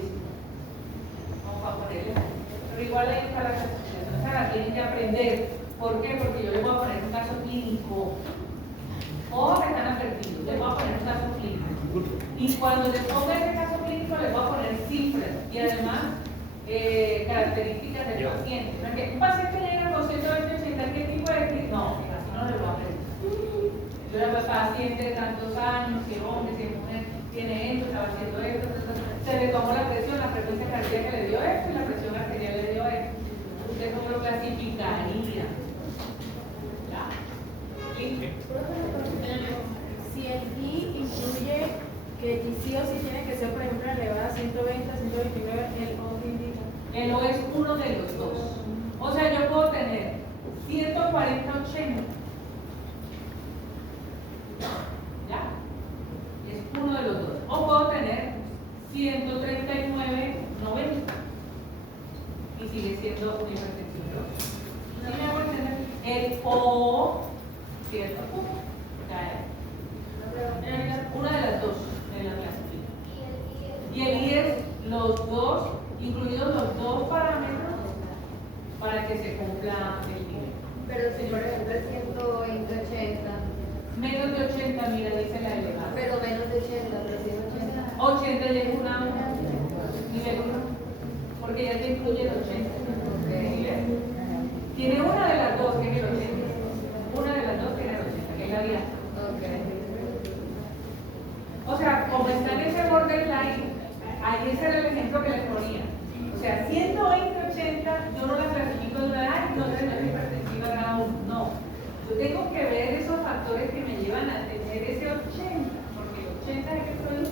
Vamos a ponerle ahí. Pero igual ahí está la clasificación, o sea, la tienen que aprender. ¿Por qué? Porque yo les voy a poner un caso clínico. Y cuando les ponga ese caso clínico, les voy a poner cifras y además características del paciente. Porque un paciente llega con 120-80, ¿qué tipo de clínica? No, así no le voy a pedir. Yo era paciente de tantos años, si es hombre, si es mujer, tiene esto, estaba haciendo esto, se le tomó la presión, la frecuencia cardíaca le dio esto y la presión arterial le dio esto. ¿Usted cómo lo clasificaría? ¿Ya? ¿Sí? Si el I incluye que el sí o sí tiene que ser, por ejemplo, elevada a 120, 129, el O que indica. El O es uno de los dos. O sea, yo puedo tener 140-80. ¿Ya? Es uno de los dos. O puedo tener 139-90. Y sigue siendo una hipertensión. ¿Sí me hago entender? El O, ¿cierto? Una de las dos en la clasificación. Y el I es los dos, incluidos los dos parámetros para que se cumpla el nivel. Pero si por ejemplo es 120, 80, Menos de 80, mira, dice la elevada. pero menos de 80, pero si es 80. 80 ya es una nivel 1, porque ya te incluye el 80. Tiene una de las dos que es el 80. Una de las dos que es el 80, que es la diástole. O sea, como está en ese borderline, ahí ese era el ejemplo que les ponía. O sea, 120-80, yo no la clasifico de una edad, no es hipertensiva grado 1, no. Yo tengo que ver esos factores que me llevan a tener ese 80, porque el 80 es el que soy,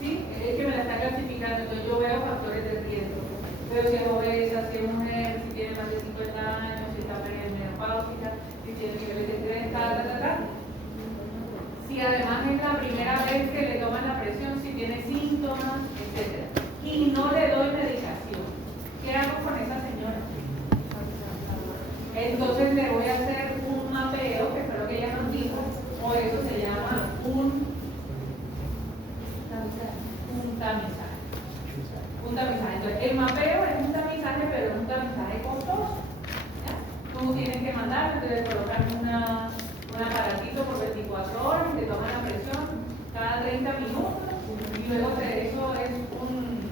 ¿sí? Es el que me la está clasificando, entonces yo veo factores de riesgo. Veo si es obesa, si es mujer, si tiene más de 50 años, si está menopáusica, si tiene niveles de estrés, si además es la primera vez que le toman la presión, si tiene síntomas, etc. Y no le doy medicación. ¿Qué hago con esa señora? Entonces le voy a hacer un mapeo, que espero que ella nos diga, o eso se llama un tamizaje. Un tamizaje. Entonces, el mapeo es un tamizaje, pero es un tamizaje costoso. ¿Ya? Tú tienes que mandar, entonces colocar un aparatito por 24 horas, te toman la presión cada 30 minutos y luego eso es un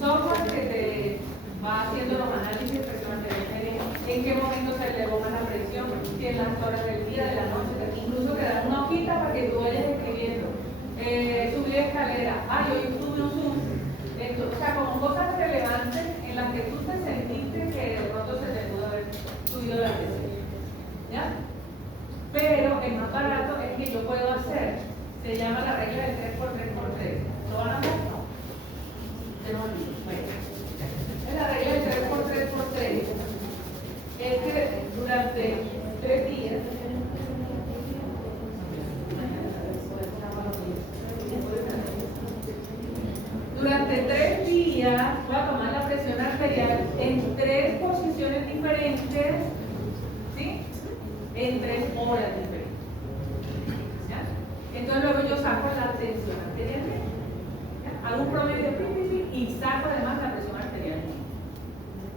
software que te va haciendo los análisis de presión arterial, en qué momento se elevó más la presión, si en las horas del día, de la noche, incluso te dan una hojita para que tú vayas escribiendo, subir escalera, hoy tuve un Zoom, o sea, como cosas relevantes en las que tú te sentiste que de pronto se te pudo haber subido la presión, ¿ya? Pero el más barato es que yo puedo hacer, se llama la regla del 3x3x3. ¿Lo van a ver? No. Se nos olvidó. Bueno. Es la regla del 3x3x3. Es que durante 3 días, durante 3 días voy a tomar la presión arterial en 3 posiciones diferentes, ¿sí? En 3 horas diferentes. ¿Ya? Entonces luego yo saco la tensión arterial, ¿ya? Hago un promedio y saco además la presión arterial,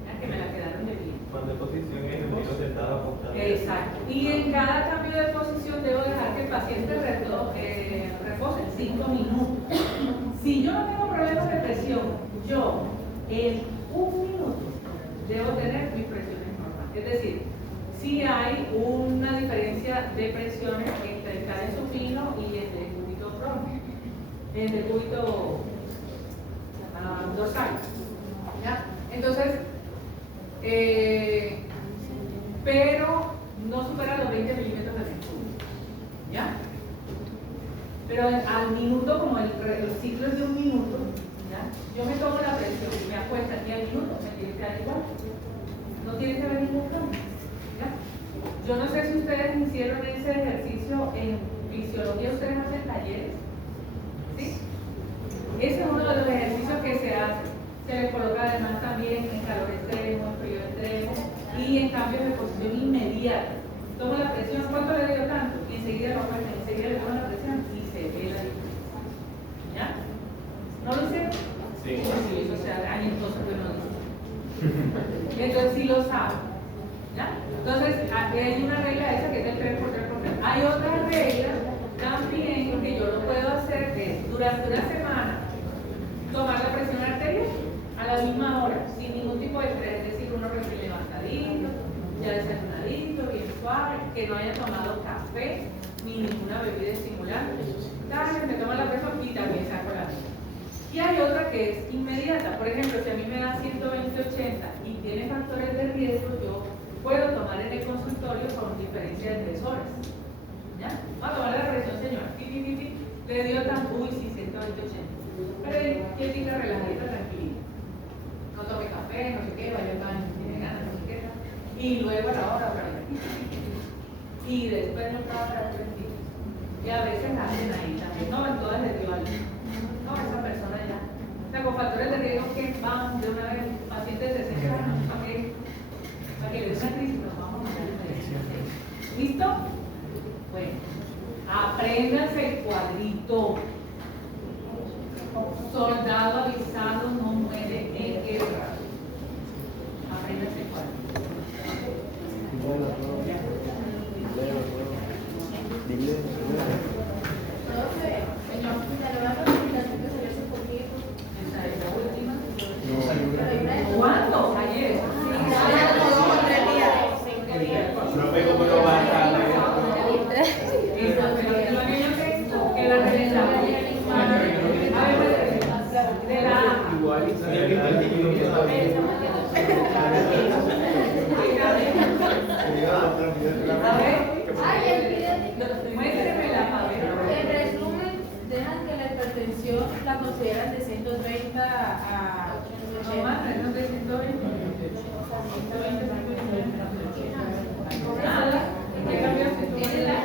¿ya? Que me la quedaron de bien. ¿Cuánta posición es el menos sentado acostado? Exacto. Y en cada cambio de posición debo dejar que el paciente repose 5 minutos. Si yo no tengo problemas de presión, yo en 1 minuto debo tener mis presiones normales. Es decir, si hay una diferencia de presiones entre el cadén supino y el decúbito próxico, el decúbito dorsal. ¿Ya? Entonces, pero no supera los 20 milímetros de decúbito. ¿Ya? Pero al minuto, como el ciclo es de 1 minuto, ¿ya? Yo me tomo la presión, me acuesto y al minuto me tiene que dar igual. No tiene que haber ningún cambio. Yo no sé si ustedes hicieron ese ejercicio en fisiología, ustedes hacen talleres, ¿sí? Ese es uno de los ejercicios que se hace. Se les coloca además también en calor extremo, en frío extremo y en cambios de posición inmediata. Tomo la presión, ¿cuánto le dio tanto? Y enseguida lo cuento, enseguida le tomo la presión y se ve la diferencia. ¿Ya? ¿No lo hicieron? Sí. Sí, eso se hace años, cosas que no lo hice. Entonces sí lo saben. ¿Ya? Entonces, hay una regla esa que es el 3x3x3. Hay otra regla también que yo lo puedo hacer, que es durante una semana, tomar la presión arterial a la misma hora, sin ningún tipo de estrés, es decir, uno recién levantadito, ya desayunadito, bien suave, que no haya tomado café ni ninguna bebida estimulante. Dale, me toma la presión y también saco la vida. Y hay otra que es inmediata. Por ejemplo, si a mí me da 120-80 y tiene factores de riesgo, yo puedo tomar en el consultorio con diferencia de 3 horas. ¿Ya? Vamos a tomar la presión, señora. Le dio tan, uy, sí, 120-80. Pero quietita, relajadita, tranquilita. No tome café, no sé qué, vaya al baño, tiene ganas, no sé qué. Y luego a la hora, para allá. Y después no estaba para tranquilo. Y a veces hacen ahí también. No, en todas les dio algo. No, esa persona ya. O sea, con factores de riesgo que van de una vez, pacientes de 60 años, para que le dé una crisis, nos vamos a dar. ¿Listo? Bueno, apréndanse el cuadrito. Soldado avisado no muere en guerra. Apréndanse el cuadrito. Dile. Señor, una presentación que salió hace poquito. Esa es la última. No. ¿Cuándo? Ayer. No pego por lo más tarde. Eso, pero lo que yo sé que la realizamos. A ver, de la Igual, a ver, Ay, el video. muéstremela, a ver. En resumen, dejan que la hipertensión la consideran de 130 a No más, 80. no de 120. 120, nada. ¿Qué cambiaste tú? La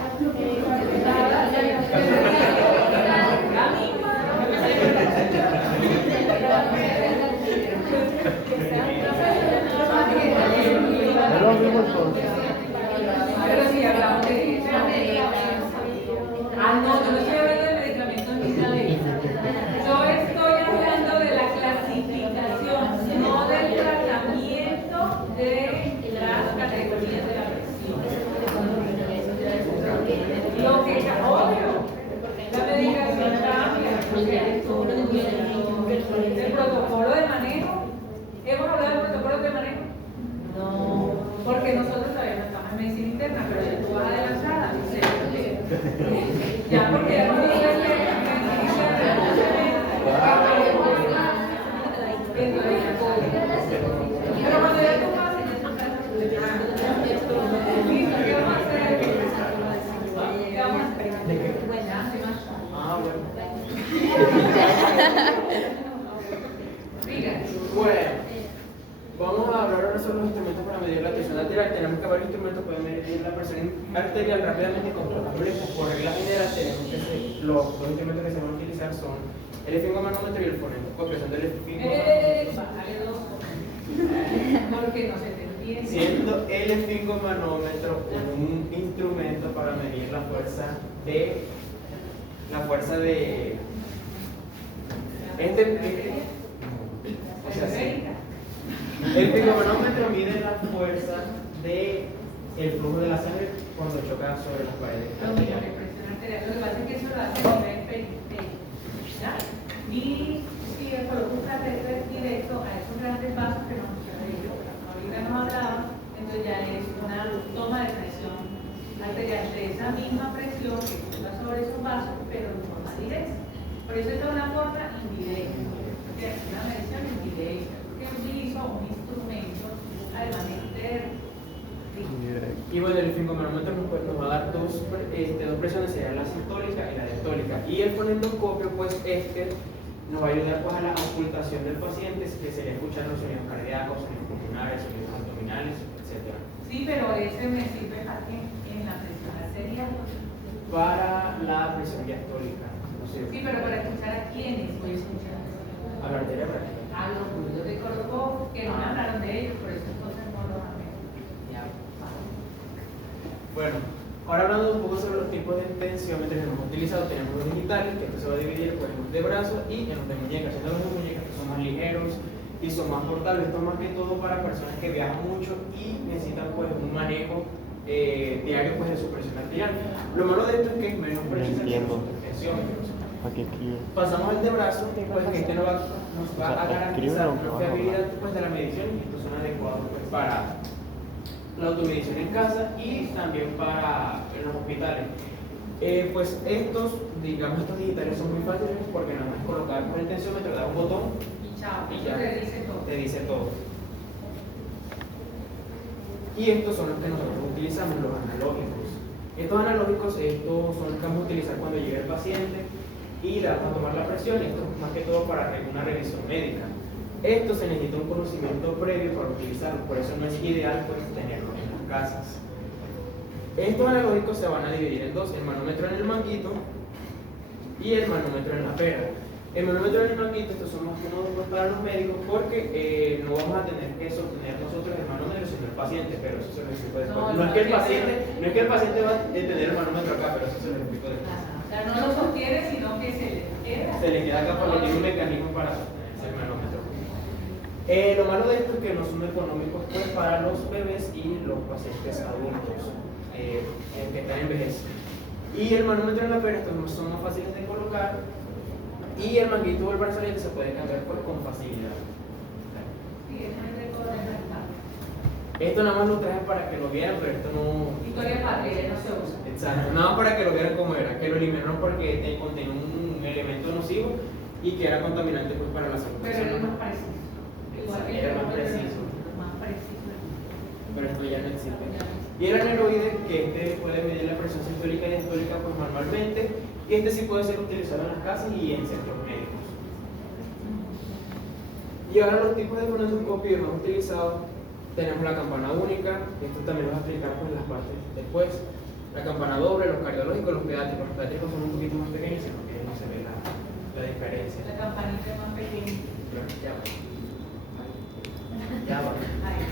Es lo mismo entonces. Pero si hablamos de eso. Ah, no, yo no estoy hablando de medicamentos ni nada de eso. Yo estoy hablando de la clasificación, no del tratamiento de las categorías de la presión. Lo que obvio, la medicación cambia, el protocolo de manejo. ¿Hemos hablado del protocolo de manejo? No, porque nosotros todavía no estamos en medicina interna, pero ya tú vas adelantada, no sé. Ya, porque ya no dices que medicina interna. Pero cuando ya tú vas, listo, ¿qué vamos a hacer? ¿Qué vamos a hacer? Ah, bueno. Diga. Bueno, vamos a hablar ahora sobre los instrumentos para medir la presión arterial. Tenemos que ver instrumentos para medir la presión arterial rápidamente controlable. Por regla general, tenemos que los dos instrumentos que se van a utilizar son el esfingomanómetro y el fonendoscopio. Son del esfingomanómetro. Bájale dos. Porque no se te entiende. Siendo el esfingomanómetro un instrumento para medir la fuerza de o sea, sí. El esfingomanómetro mide la fuerza de el flujo de la sangre cuando choca sobre las paredes Lo mismo que arteriales. presión arterial, lo que pasa es que eso lo hace a nivel periférico, ¿ya? Y si coloco un catéter directo a esos grandes vasos que ahorita nos hablaban, entonces ya es una toma de presión arterial de esa misma presión que está sobre esos vasos, pero de forma directa. Por eso esta es una forma indirecta, una medición indirecta, que utilizo un instrumento además interno. Y bueno, el esfingomanómetro nos va a dar dos presiones, sería la sistólica y la diastólica. Y el fonendoscopio, pues nos va a ayudar pues, a la ocultación del paciente, que sería escuchar los sonidos cardíacos, sonidos pulmonares, sonidos abdominales, etc. Sí, pero ese me sirve para que en la presión arterial. Para la presión diastólica, no sé. Sí, pero para escuchar a quiénes voy a escuchar. A la arteria braquial. A los ruidos de Cordoba, que no me hablaron de ellos, por eso entonces no los amé. Ya. Bueno, ahora hablando un poco sobre los tipos de tensiómetros que hemos utilizado, tenemos los digitales, que esto se va a dividir pues, en los de brazos y en los de muñecas. Siendo los de muñecas que son más ligeros y son más portables, esto más que todo para personas que viajan mucho y necesitan pues un manejo diario pues, de su presión arterial. Lo malo de esto es que es menos preciso que los tensiómetros. ¿Para qué escribe? Pasamos al de brazo, pues que este nos va a garantizar escribe, una fiabilidad pues, de la medición y estos son adecuados pues, para la automedición en casa y también para los hospitales. Pues estos, digamos, estos digitales son muy fáciles porque nada más colocar por el tensiómetro, dar un botón Y chao, y ya te dice todo. te dice todo. Y estos son los que nosotros utilizamos, los analógicos. Estos analógicos, estos son los que vamos a utilizar cuando llegue el paciente y le vamos a tomar la presión. Esto es más que todo para una revisión médica. Esto se necesita un conocimiento previo para utilizarlo, por eso no es ideal pues, tenerlo en las casas. Estos analógicos se van a dividir en dos, el manómetro en el manguito y el manómetro en la pera. El manómetro en el manguito, estos son más que nada pues, para los médicos porque no vamos a tener que sostener nosotros el manómetro sino el paciente, pero eso se lo explico después. No es que el paciente va a tener el manómetro acá, pero eso se lo explico después. O sea, no lo sostiene, sino que se le queda. Se le queda acá porque tiene un mecanismo para sostener el manómetro. Lo malo de esto es que no son económicos pues, para los bebés y los pacientes adultos que están en vejez. Y el manómetro en la pera, estos son más fáciles de colocar y el manguito o el brazalete se puede cambiar pues, con facilidad. Sí, eso es de todo de la Esto nada más lo traje para que lo vieran, pero esto no... Historia patria, no se usa. Exacto, nada más para que lo vieran cómo era, que lo eliminaron porque contenía un elemento nocivo y que era contaminante pues, para la salud. Pero es más preciso. Igual que Era más preciso. Más preciso. Pero esto ya no existe. Y el aneroide, que este puede medir la presión sistólica y diastólica pues, manualmente, y este sí puede ser utilizado en las casas y en centros médicos. Y ahora los tipos de fonoendoscopio más utilizados, tenemos la campana única, esto también lo va a explicar pues, las partes después, la campana doble, los cardiológicos, los pediátricos. Los pediátricos son un poquito más pequeños, sino que no se ve la diferencia. La campanita es más pequeña. Ya va. Ahí.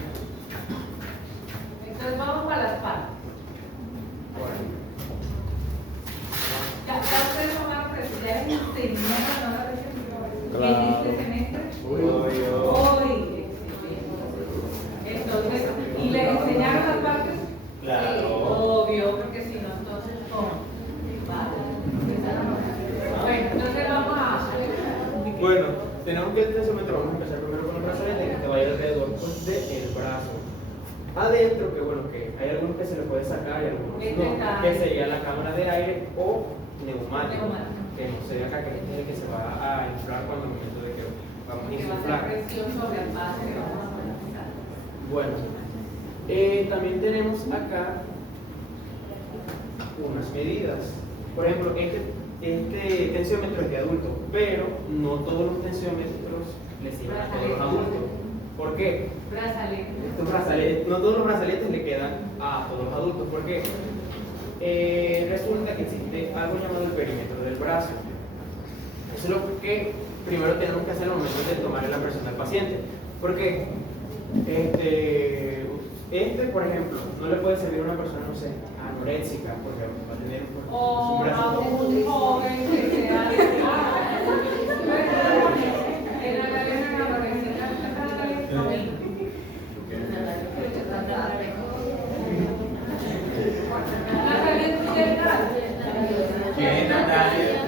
Entonces vamos para las partes. Bueno. Ya ustedes tomaron presión, ya enseñaron a la Claro. en este semestre. Hoy, excelente. Entonces, ¿y les enseñaron las partes? Claro. Obvio, porque si no, entonces, ¿cómo? Bueno, entonces vamos a... Bueno, tenemos que el tensiómetro, vamos a empezar primero con el brazalete que te vaya alrededor pues, del brazo. Adentro, que bueno, que hay algunos que se le puede sacar y algunos no, que sería la cámara de aire o neumático, que no sería acá, que es el que se va a inflar cuando el momento de que vamos a Que va a insuflar. hacer presión sobre el base que vamos a analizar. Bueno, también tenemos acá unas medidas. Por ejemplo, este tensiómetro es de adulto, pero no todos los tensiómetros le sirven a todos los adultos. ¿Por qué? Brazalete. No todos los brazaletes le quedan a todos los adultos. ¿Por qué? Resulta que existe algo llamado el perímetro del brazo. Eso es lo que primero tenemos que hacer al momento de tomar la presión del paciente. Porque por ejemplo, no le puede servir a una persona, no sé, anoréxica, porque va a tener O su brazo a un joven que sea... En la realidad de la anorexia, Natalia, ¿tú ya estás? ¿Quién, Natalia?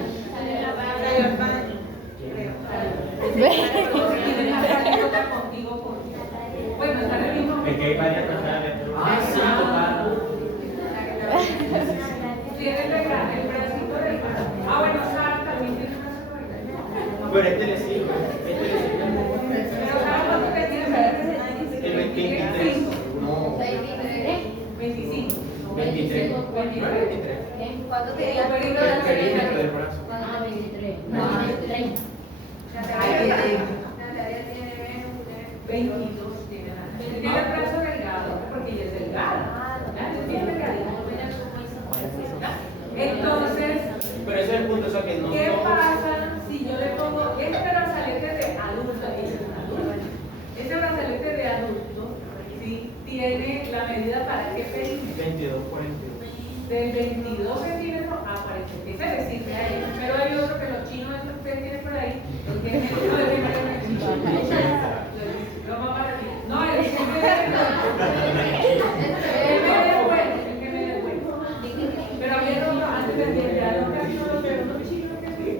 Bueno, está en el mismo. Es que hay varias personas dentro. Ah, sí, total. Tiene el bracito del brazo. Ah, bueno, Sara también tiene un brazo del brazo. Pero este le sirve. Pero Sara, ¿cuánto te tiene? El 23. No. 25. 23. ¿No era 23? ¿Cuánto El querías? Perímetro del brazo. Ah, 23. No, 30. Natalia tiene 22 tiene Ana. Tiene el brazo delgado, porque ella es delgada. Tiene delgadito. Entonces, Pero ese es el punto, o sea que no ¿qué todos- pasa si yo le pongo este brazalete de adulto? Este brazalete de adulto, ¿sí? Tiene la medida para qué perímetro. 22, 42. Del 22 centímetros a 40. Ese le sirve a ellos. Pero hay otro que los chinos, esos que ustedes tienen por ahí, el que es no va para ti. No, el que me después. Pero había otro antes de tiempo, ya lo que hay unos chinos que sí.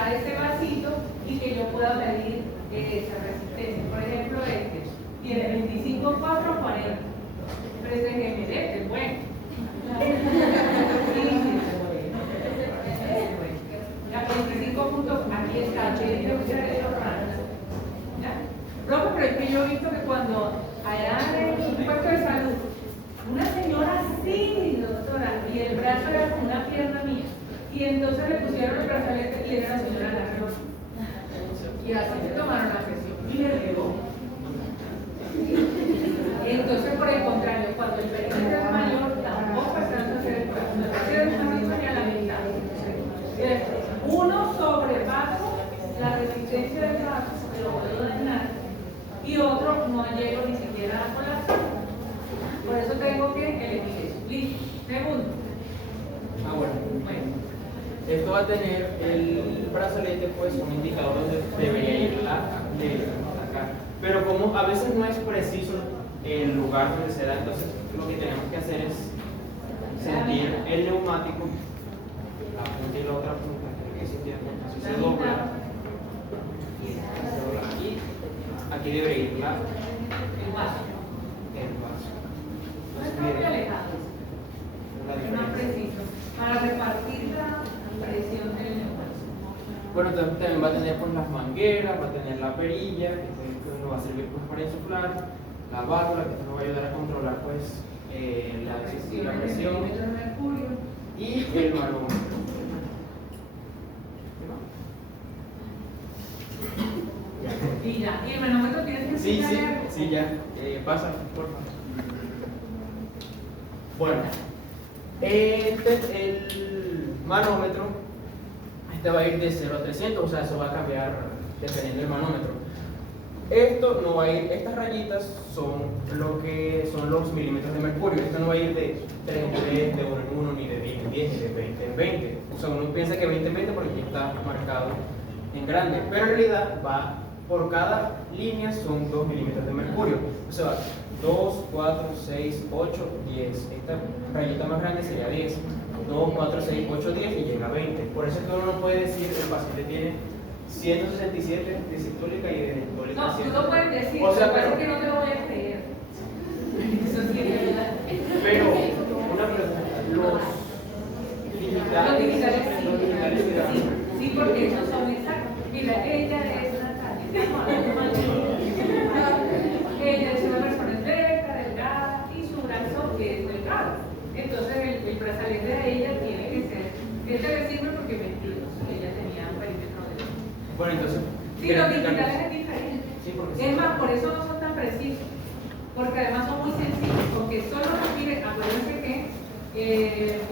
está ese vasito y que yo pueda medir esa resistencia. Por ejemplo, este tiene 25, 4, 40. Pero este es MD, es bueno. Ya, 25 puntos, aquí está, tiene que ser eso. ¿Ya? Profe, pero es que yo he visto que cuando allá en un puesto de salud, una señora así, doctora, y el brazo era como una pierna mía, y entonces le pusieron el brazalete y era la señora Larrón. Y así se tomaron la presión y le llegó. Entonces, por el contrario, cuando el perímetro es mayor, tampoco alcanza a hacer el corazón. El perímetro es mayor ni a la mitad. Uno sobrepaso la resistencia del brazo, lo puedo drenar, y otro no llego ni siquiera a la colación. Por eso tengo que elegir eso. Listo. Segundo. Bueno. Esto va a tener el brazalete, pues, un indicador donde debería ir acá. Pero como a veces no es preciso el lugar donde se da, entonces lo que tenemos que hacer es sentir el neumático, la punta y la otra punta, que así se dobla. Y aquí debería ir El vaso. No está muy alejado. Es más preciso. Para repartir la presión del neumático. Bueno, también va a tener pues las mangueras, va a tener la perilla, que nos va a servir pues para insuflar, la válvula, que nos va a ayudar a controlar pues la presión y el manómetro. Y ya, y el manómetro tiene que Sí, enseñarle. sí, ya. Pasa, por favor. Bueno, el manómetro, este va a ir de 0 a 300, o sea, eso va a cambiar dependiendo del manómetro. Esto no va a ir, estas rayitas son lo que son los milímetros de mercurio. Esto no va a ir de 3 en 3, de 1 en 1, ni de 10 en 10, ni de 20 en 20. O sea, uno piensa que 20 en 20 porque aquí está marcado en grande, pero en realidad va por cada línea son 2 milímetros de mercurio. O sea, 2, 4, 6, 8, 10. Esta rayita más grande sería 10. 2, 4, 6, 8, 10 y llega a 20. Por eso es que uno no puede decir el paciente tiene 167 de sistólica y de diastólica. No, tú no puedes decir, o sea, pero pero, es que no te lo voy a creer. Eso sí es verdad. pero una pregunta, Los digitales sí. los digitales se dan. Sí, porque esos son exactos. Mira, ella es Natalia. Ella es una persona esbelta, delgada y su brazo es delgado. Entonces el brazalete de ella tiene que ser. Este le sirve porque 22. Ella tenía un perímetro de. Bueno, entonces. Sí, los digitales es diferente. Sí, porque Es más, por eso no son tan precisos. Porque además son muy sencillos. Porque solo requiere, acuérdense que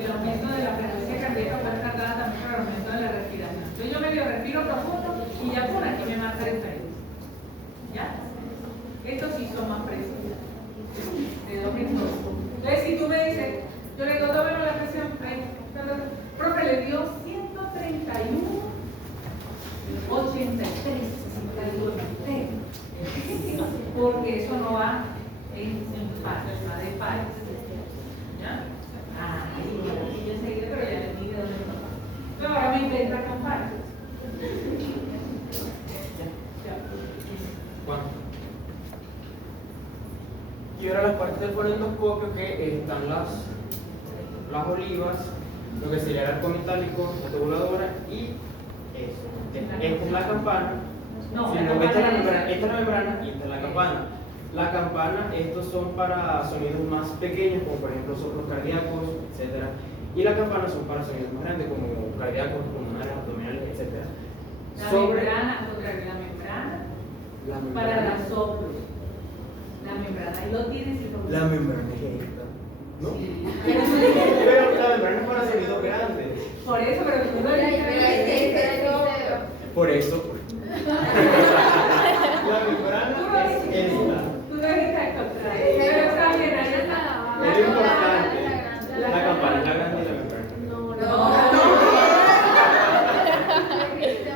el aumento de la frecuencia cardíaca va cargada también por el aumento de la respiración. Entonces yo medio respiro profundo y ya por aquí me marca el diferencia. ¿Ya? Estos sí son más precisos. De 2 minutos. Entonces si tú me dices, yo le digo, tómame la presión, profe, le dio 131, 83, 61, porque eso no va en pares, va de pares. ¿Ya? Ahí yo enseguida, pero ya le dije dónde no va. Pero ahora me inventa con pares. ¿Cuánto? Y ahora las partes del fonendoscopio, que están las olivas, lo que sería el arco metálico, la tabuladora y eso. Esta es la campana. No, Sí, la no, esta es la campana membrana, es- esta es la membrana y esta es la campana. La campana, estos son para sonidos más pequeños, como por ejemplo soplos cardíacos, etc. Y la campana son para sonidos más grandes, como cardíacos, pulmonares, abdominales, etc. La membrana, la membrana para las soplos. La membrana, ahí lo tienes y lo La membrana es esta, ¿no? Sí. Pero la membrana es para sonidos grandes. Por eso, pero tú lo Por eso, pues. La membrana es esta. Tú lo dijiste al contrario. Pero está bien, ahí está. Es lo importante. La campana es la grande y la membrana. No.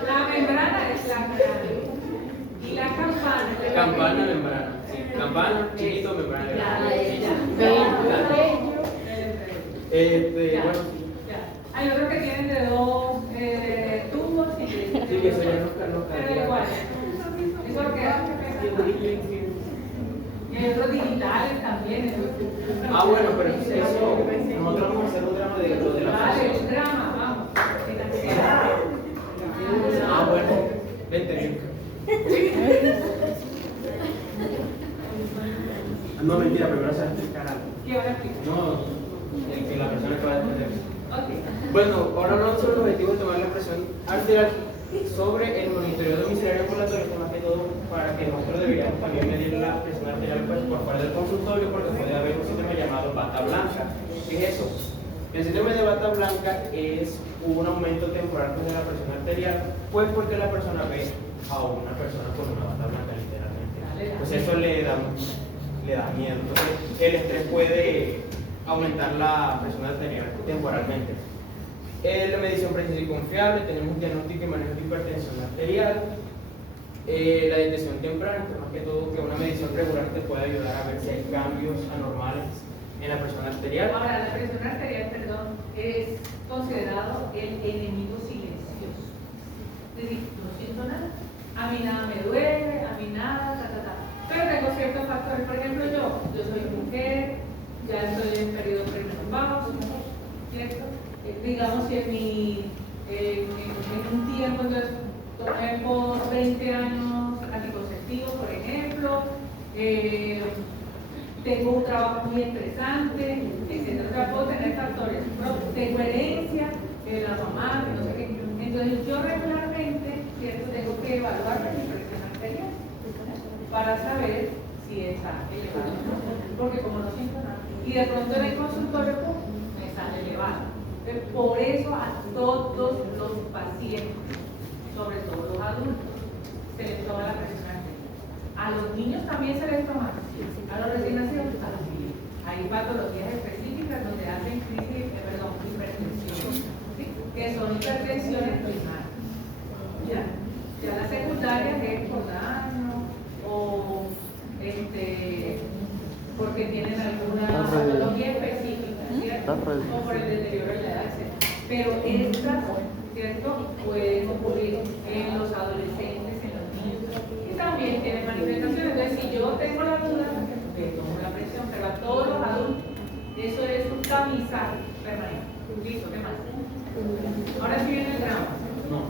La membrana es la grande. Y la campana es la Campana, pequeña. membrana. Sí. Campana, chiquito, membrana Ya, grande. ya, Sí. ya. Bueno, Ya. Hay otros que tienen de 2 tubos y de Sí, que eso ya no Pero igual, eso es lo que hace que y hay otros digitales también. Ah, bueno, pero eso, nosotros vamos a hacer un drama de lo de la Vale, frase. un drama, vamos. Ah, bueno, vente, bien. No, mentira, primero se va a explicar algo. ¿Qué van a explicar? No, el que la persona que va a defender. Ok. Bueno, ahora hablamos sobre el objetivo de tomar la presión arterial sobre el monitoreo domiciliario ambulatorio, esto más que todo para que nosotros deberíamos también medir la presión arterial pues, por fuera del consultorio, porque puede haber un síndrome llamado bata blanca. ¿Qué es eso? El síndrome de bata blanca es un aumento temporal pues, de la presión arterial, pues porque la persona ve a una persona con una bata blanca literalmente. Pues eso le da miedo. Entonces el estrés puede aumentar la presión arterial temporalmente. La medición precisa y confiable, tenemos diagnóstico y manejo de hipertensión arterial, la detección temprana, más que todo que una medición regular te puede ayudar a ver si hay cambios anormales en la presión arterial. Ahora, la presión arterial, perdón, es considerado el enemigo silencioso. Es decir, no siento nada, a mí nada me duele, a mí nada, pero tengo ciertos factores. Por ejemplo, yo soy mujer, ya estoy en periodo premenopáusico, ¿cierto? Digamos que en un tiempo entonces tomé por 20 años anticonceptivos, por ejemplo, tengo un trabajo muy estresante, etc. O sea, puedo tener factores, tengo herencia, la mamá, no sé qué. Entonces yo regularmente, ¿cierto? Tengo que evaluar mi presión arterial para saber si está elevada o no, porque como no siento nada, y de pronto en el consultorio me sale elevada. Por eso a todos los pacientes, sobre todo los adultos, se les toma la presión arterial. A los niños también se les toma, a los recién nacidos también. Hay patologías específicas donde hacen hipertensión, ¿sí? Que son hipertensiones primarias. Ya las secundarias es por daño o porque tienen alguna patología específica, ¿cierto? O por el deterioro de la edad, etc. Pero estas, ¿cierto? Pueden ocurrir en los adolescentes, en los niños, y también tienen manifestaciones. Entonces, si yo tengo la duda, tomo la presión, pero a todos los adultos, eso es un tamizaje permanente. Listo, ¿qué más? Ahora sí viene el drama. No.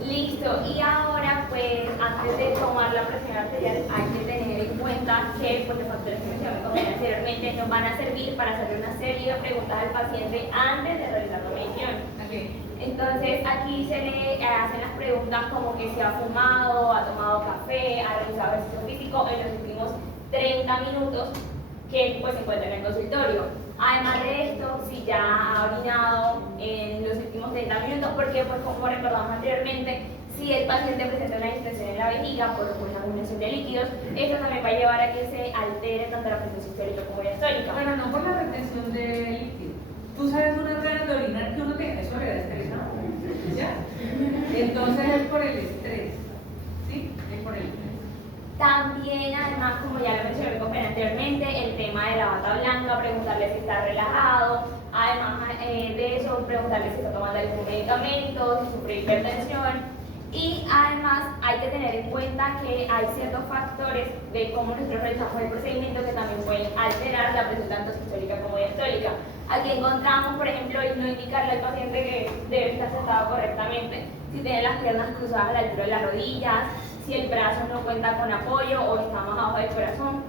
Listo, y ahora pues antes de tomar la presión arterial hay que tener en cuenta que pues, los factores que mencioné anteriormente nos van a servir para hacerle una serie de preguntas al paciente antes de realizar la medición. Entonces aquí se le hacen las preguntas como que si ha fumado, ha tomado café, ha realizado ejercicio físico en los últimos 30 minutos que pues, se encuentra en el consultorio. Además de esto, si ya ha orinado en los últimos 30 minutos, porque pues como recordamos anteriormente, si el paciente presenta una distensión en la vejiga por una acumulación de líquidos, esto también va a llevar a que se altere tanto la presión sistólica como la diastólica. Bueno, no por la retención de líquido. Tú sabes unas ganas de orinar que uno tiene, eso le da estrés, ¿no? ¿Ya? Entonces es por el estrés, ¿sí? Es por el estrés. También, además, como ya lo mencioné anteriormente, el tema de la bata blanca, preguntarle si está relajado, además de eso, preguntarle si está tomando algún medicamento, si sufre hipertensión. Y además hay que tener en cuenta que hay ciertos factores de cómo nosotros realizamos el procedimiento que también pueden alterar la presión tanto sistólica como diastólica. Aquí encontramos, por ejemplo, no indicarle al paciente que debe estar sentado correctamente, si tiene las piernas cruzadas a la altura de las rodillas, si el brazo no cuenta con apoyo o está más abajo del corazón.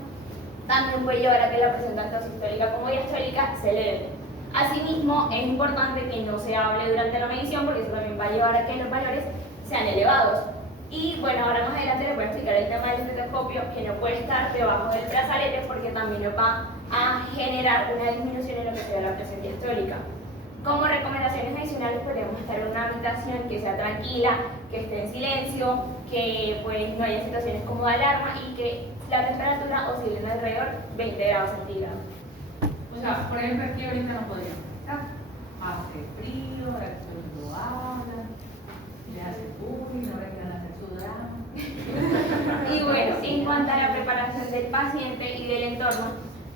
También puede llevar a que la presión tanto sistólica como diastólica se eleve. Asimismo, es importante que no se hable durante la medición porque eso también va a llevar a que los valores sean elevados. Y bueno, ahora más adelante les voy a explicar el tema del estetoscopio, que no puede estar debajo del brazalete porque también nos va a generar una disminución en lo que sea la presión diastólica. Como recomendaciones adicionales podemos estar en una habitación que sea tranquila, que esté en silencio, que pues no haya situaciones como de alarma y que la temperatura oscile alrededor 20 grados centígrados. O sea, por ejemplo, aquí ahorita no podríamos estar. Hace frío, ahora que todo el mundo habla, le hace bullying, ahora que van a hacer sudar. Y bueno, en cuanto a la preparación del paciente y del entorno,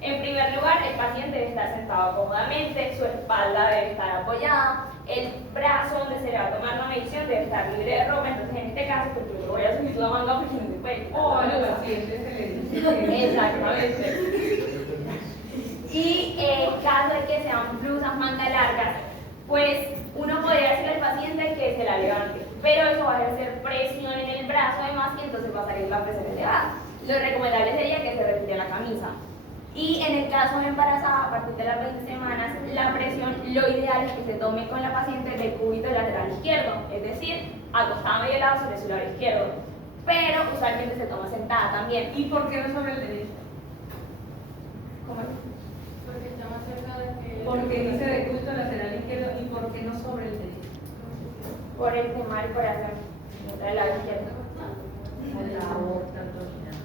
en primer lugar, el paciente debe estar sentado cómodamente, su espalda debe estar apoyada, el brazo donde se le va a tomar la medición debe estar libre de ropa. Entonces, en este caso, pues yo le voy a subir la manga porque no se puede quitar O la a los blusa. pacientes se les dice. Exactamente. Y en caso de que sean blusas manga largas, pues uno podría decirle al paciente que se la levante, pero eso va a ejercer presión en el brazo además y entonces va a salir la presión elevada. Lo recomendable sería que se retire la camisa. Y en el caso de embarazada, a partir de las 20 semanas, la presión, lo ideal es que se tome con la paciente del cúbito lateral izquierdo, es decir, acostada medio lado sobre su lado izquierdo. Pero usualmente se toma sentada también. ¿Y por qué no sobre el derecho? ¿Cómo es? Porque está más cerca de que... Porque dice de culto lateral izquierdo y por qué no sobre el derecho. Por el tema del corazón, del lado izquierdo. La aorta abdominal.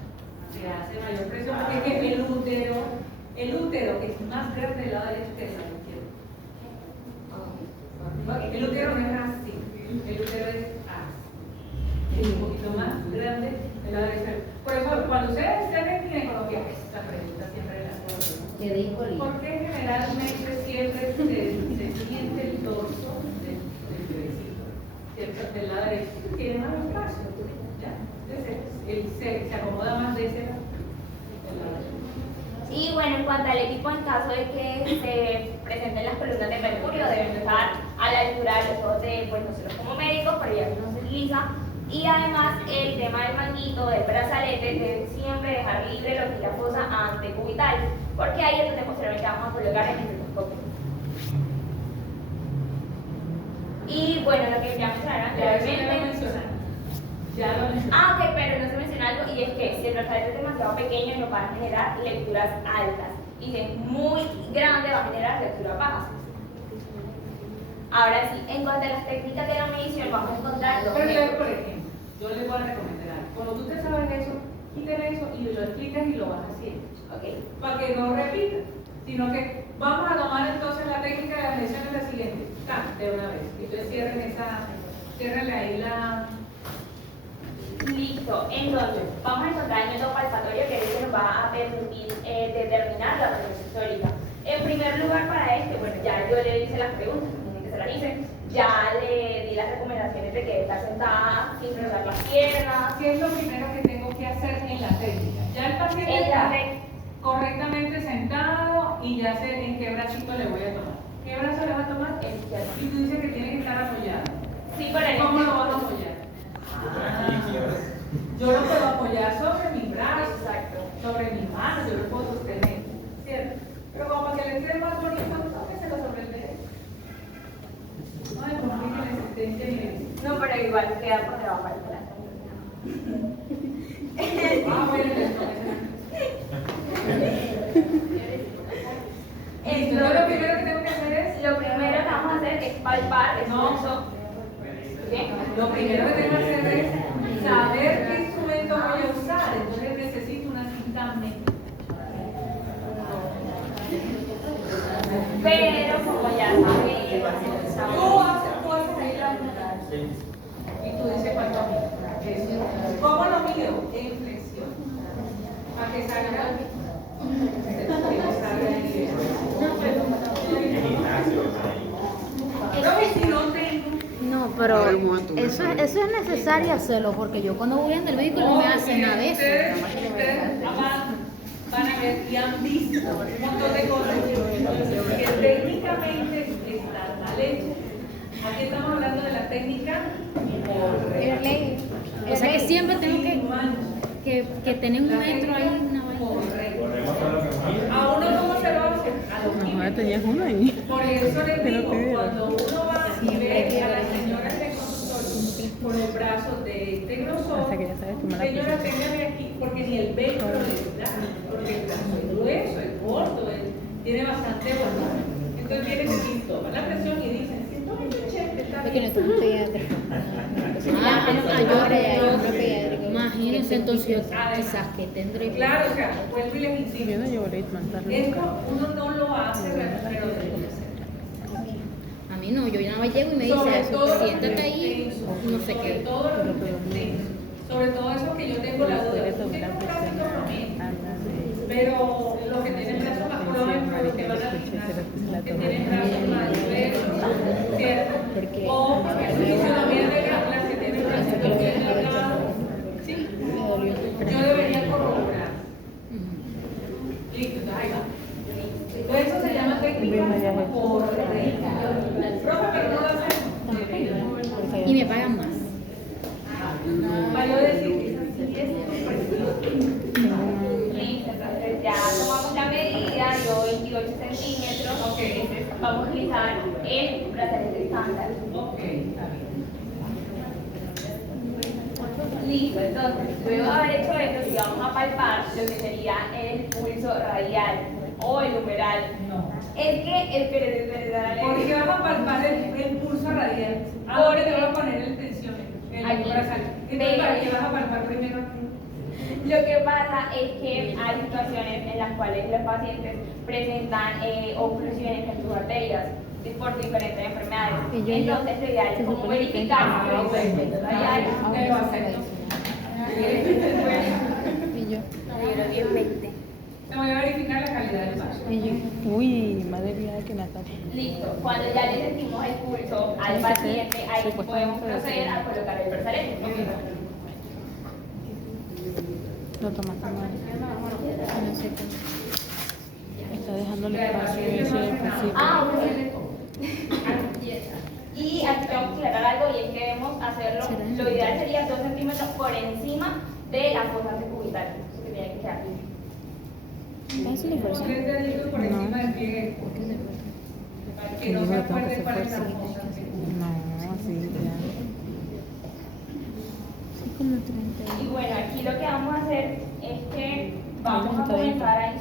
Se hace mayor presión porque es que el útero es más grande del lado derecho que del lado izquierdo. El útero no es así, el útero es así. Es un poquito más grande del lado derecho. Por eso, cuando ustedes estén en ginecología, esta pregunta siempre la hacen. ¿Qué dijo Lili? ¿Por qué generalmente siempre se siente el torso del bebecito? ¿Cierto? Del lado derecho tiene más espacio, ¿ya? Entonces, él se acomoda más de ese lado. del lado derecho. Y bueno, en cuanto al equipo, en caso de que se presenten las columnas de mercurio, deben estar a la altura de los ojos de pues, nosotros como médicos, pero ya no se utiliza. Y además, el tema del manguito, del brazalete, debe siempre dejar libre lo que es la fosa antecubital, porque ahí es donde posteriormente vamos a colocar el microscopio. Y bueno, lo que ya mencionaron anteriormente. Ya lo mencioné. Ah, ok, pero no se menciona algo, y es que si el brazalete es demasiado pequeño, no va a generar lecturas altas. Y si es muy grande, va a generar lecturas bajas. Ahora sí, en cuanto a las técnicas de la medición, vamos a encontrar dos Pero métodos. por ejemplo, yo les voy a recomendar algo. Cuando tú te sabes eso, quiten eso y lo explicas y lo vas haciendo. Ok. Para que no repitas, sino que vamos a tomar entonces la técnica de la medición es la siguiente. De una vez. Y ustedes ciérrenle ahí la... Listo, entonces vamos a encontrar el método palpatorio que es el que nos va a permitir determinar la presión sistólica. En primer lugar, para este, bueno, ya yo le hice las preguntas, tienen que se las hice, ya le di las recomendaciones de que debe estar sentada sin cruzar las piernas. ¿Qué es lo primero que tengo que hacer en la técnica? Ya el paciente está correctamente sentado y ya sé en qué bracito le voy a tomar. ¿Qué brazo le va a tomar? El izquierdo. Y tú dices que tiene que estar apoyado. Sí, por el ¿Cómo lo vas a apoyar? Yo lo puedo apoyar sobre mi brazo, Exacto. sobre mi mano, yo lo puedo sostener, ¿cierto? Pero como para que le quede más bonito, tómeselo sobre el derecho. No me complique la existencia ni la... No, pero igual queda por debajo del brazo. Bueno, entonces Entonces, lo primero que tengo que hacer es... lo primero que vamos a hacer es palpar el No. pulso. ¿Bien? Lo primero que tengo que hacer es saber qué instrumento voy a usar. Entonces necesito una cinta médica. Pero como ya sabéis, Tú haces ahí la mitad. Y tú dices cuánto mide. Eso. ¿Cómo lo mido? En flexión. Para que salga. Creo que si no tengo. No, pero eso es necesario hacerlo porque yo cuando voy en el vehículo no me hace nada de eso. Ustedes van a ver y han visto un montón de cosas que técnicamente están mal hechas. Aquí estamos hablando de la técnica correcta. O sea que siempre tengo que tener un La metro ahí, técnica una vaina. correcta. ¿A uno cómo se lo hace? A los Mejor tenías uno ahí. Por eso les digo, cuando uno va y ve a las señoras de consultorio por el brazo de este grosor, Hasta que ya sabes tomar la señora, téngame aquí, porque ni el velcro le da, porque el brazo es grueso, es gordo, tiene bastante volumen. Entonces vienen y toman la presión y dicen, 127 está Es que no bien. es un pediatra. Imagínese Entonces yo Además. quizás que tendré. Claro, o sea, vuelvo y les Yo insisto. no llevo Leitman, Esto uno no lo hace, pero se debe hacer. A mí no, yo ya no llego y me Sobre dice, todo lo que siéntate es ahí, extenso, no sé sobre qué. todo lo que es extenso, sobre todo eso que yo tengo la duda. Usted tiene un brazo promedio, pero los que tienen brazos más colores, los que van a gimnasio, que tienen brazos más diversos, ¿cierto? O porque su fisionomía de las que tienen brazos más delgados, ¿sí? Yo debería corroborar. Listo, entonces ahí va. Entonces eso se llama técnica correcta. Profe, pero no lo hacemos. Y me pagan más. Para yo decir que esa sí es Listo, entonces ya tomamos la medida, yo 28 centímetros. Ok. Entonces vamos a utilizar el brazalete estándar. Ok, está bien. Listo, entonces, luego de haber hecho esto, si vamos a palpar lo que sería el pulso radial o el numeral. No. Es que, espérate, dale. Porque vas a palpar el pulso radial. Ahora te voy a poner en tensión. Aquí. Entonces, ¿para qué vas a palpar primero? Lo que pasa es que hay situaciones en las cuales los pacientes presentan oclusiones en sus arterias por diferentes enfermedades. Entonces, lo ideal es como verificar si el pulso radial Te lo acepto. Te voy a verificar la calidad del vaso. Uy, madre mía, que me ataque. Listo. Cuando ya le sentimos el pulso al paciente, ahí podemos proceder a colocar el brazalete. Lo tomaste mal. No sé cómo. Está dejando el espacio ese posible. Ok. Y aquí tengo que aclarar algo y es que debemos hacerlo, lo ideal sería 2 centímetros por encima de la fosa cubital. Eso que tiene que quedar. ¿Es una persona? 3 deditos por encima del pliegue. Para que no se acuerde para esta fosa. No, así, ya. Sí, como 30. Y bueno, aquí lo que vamos a hacer es que vamos a comenzar a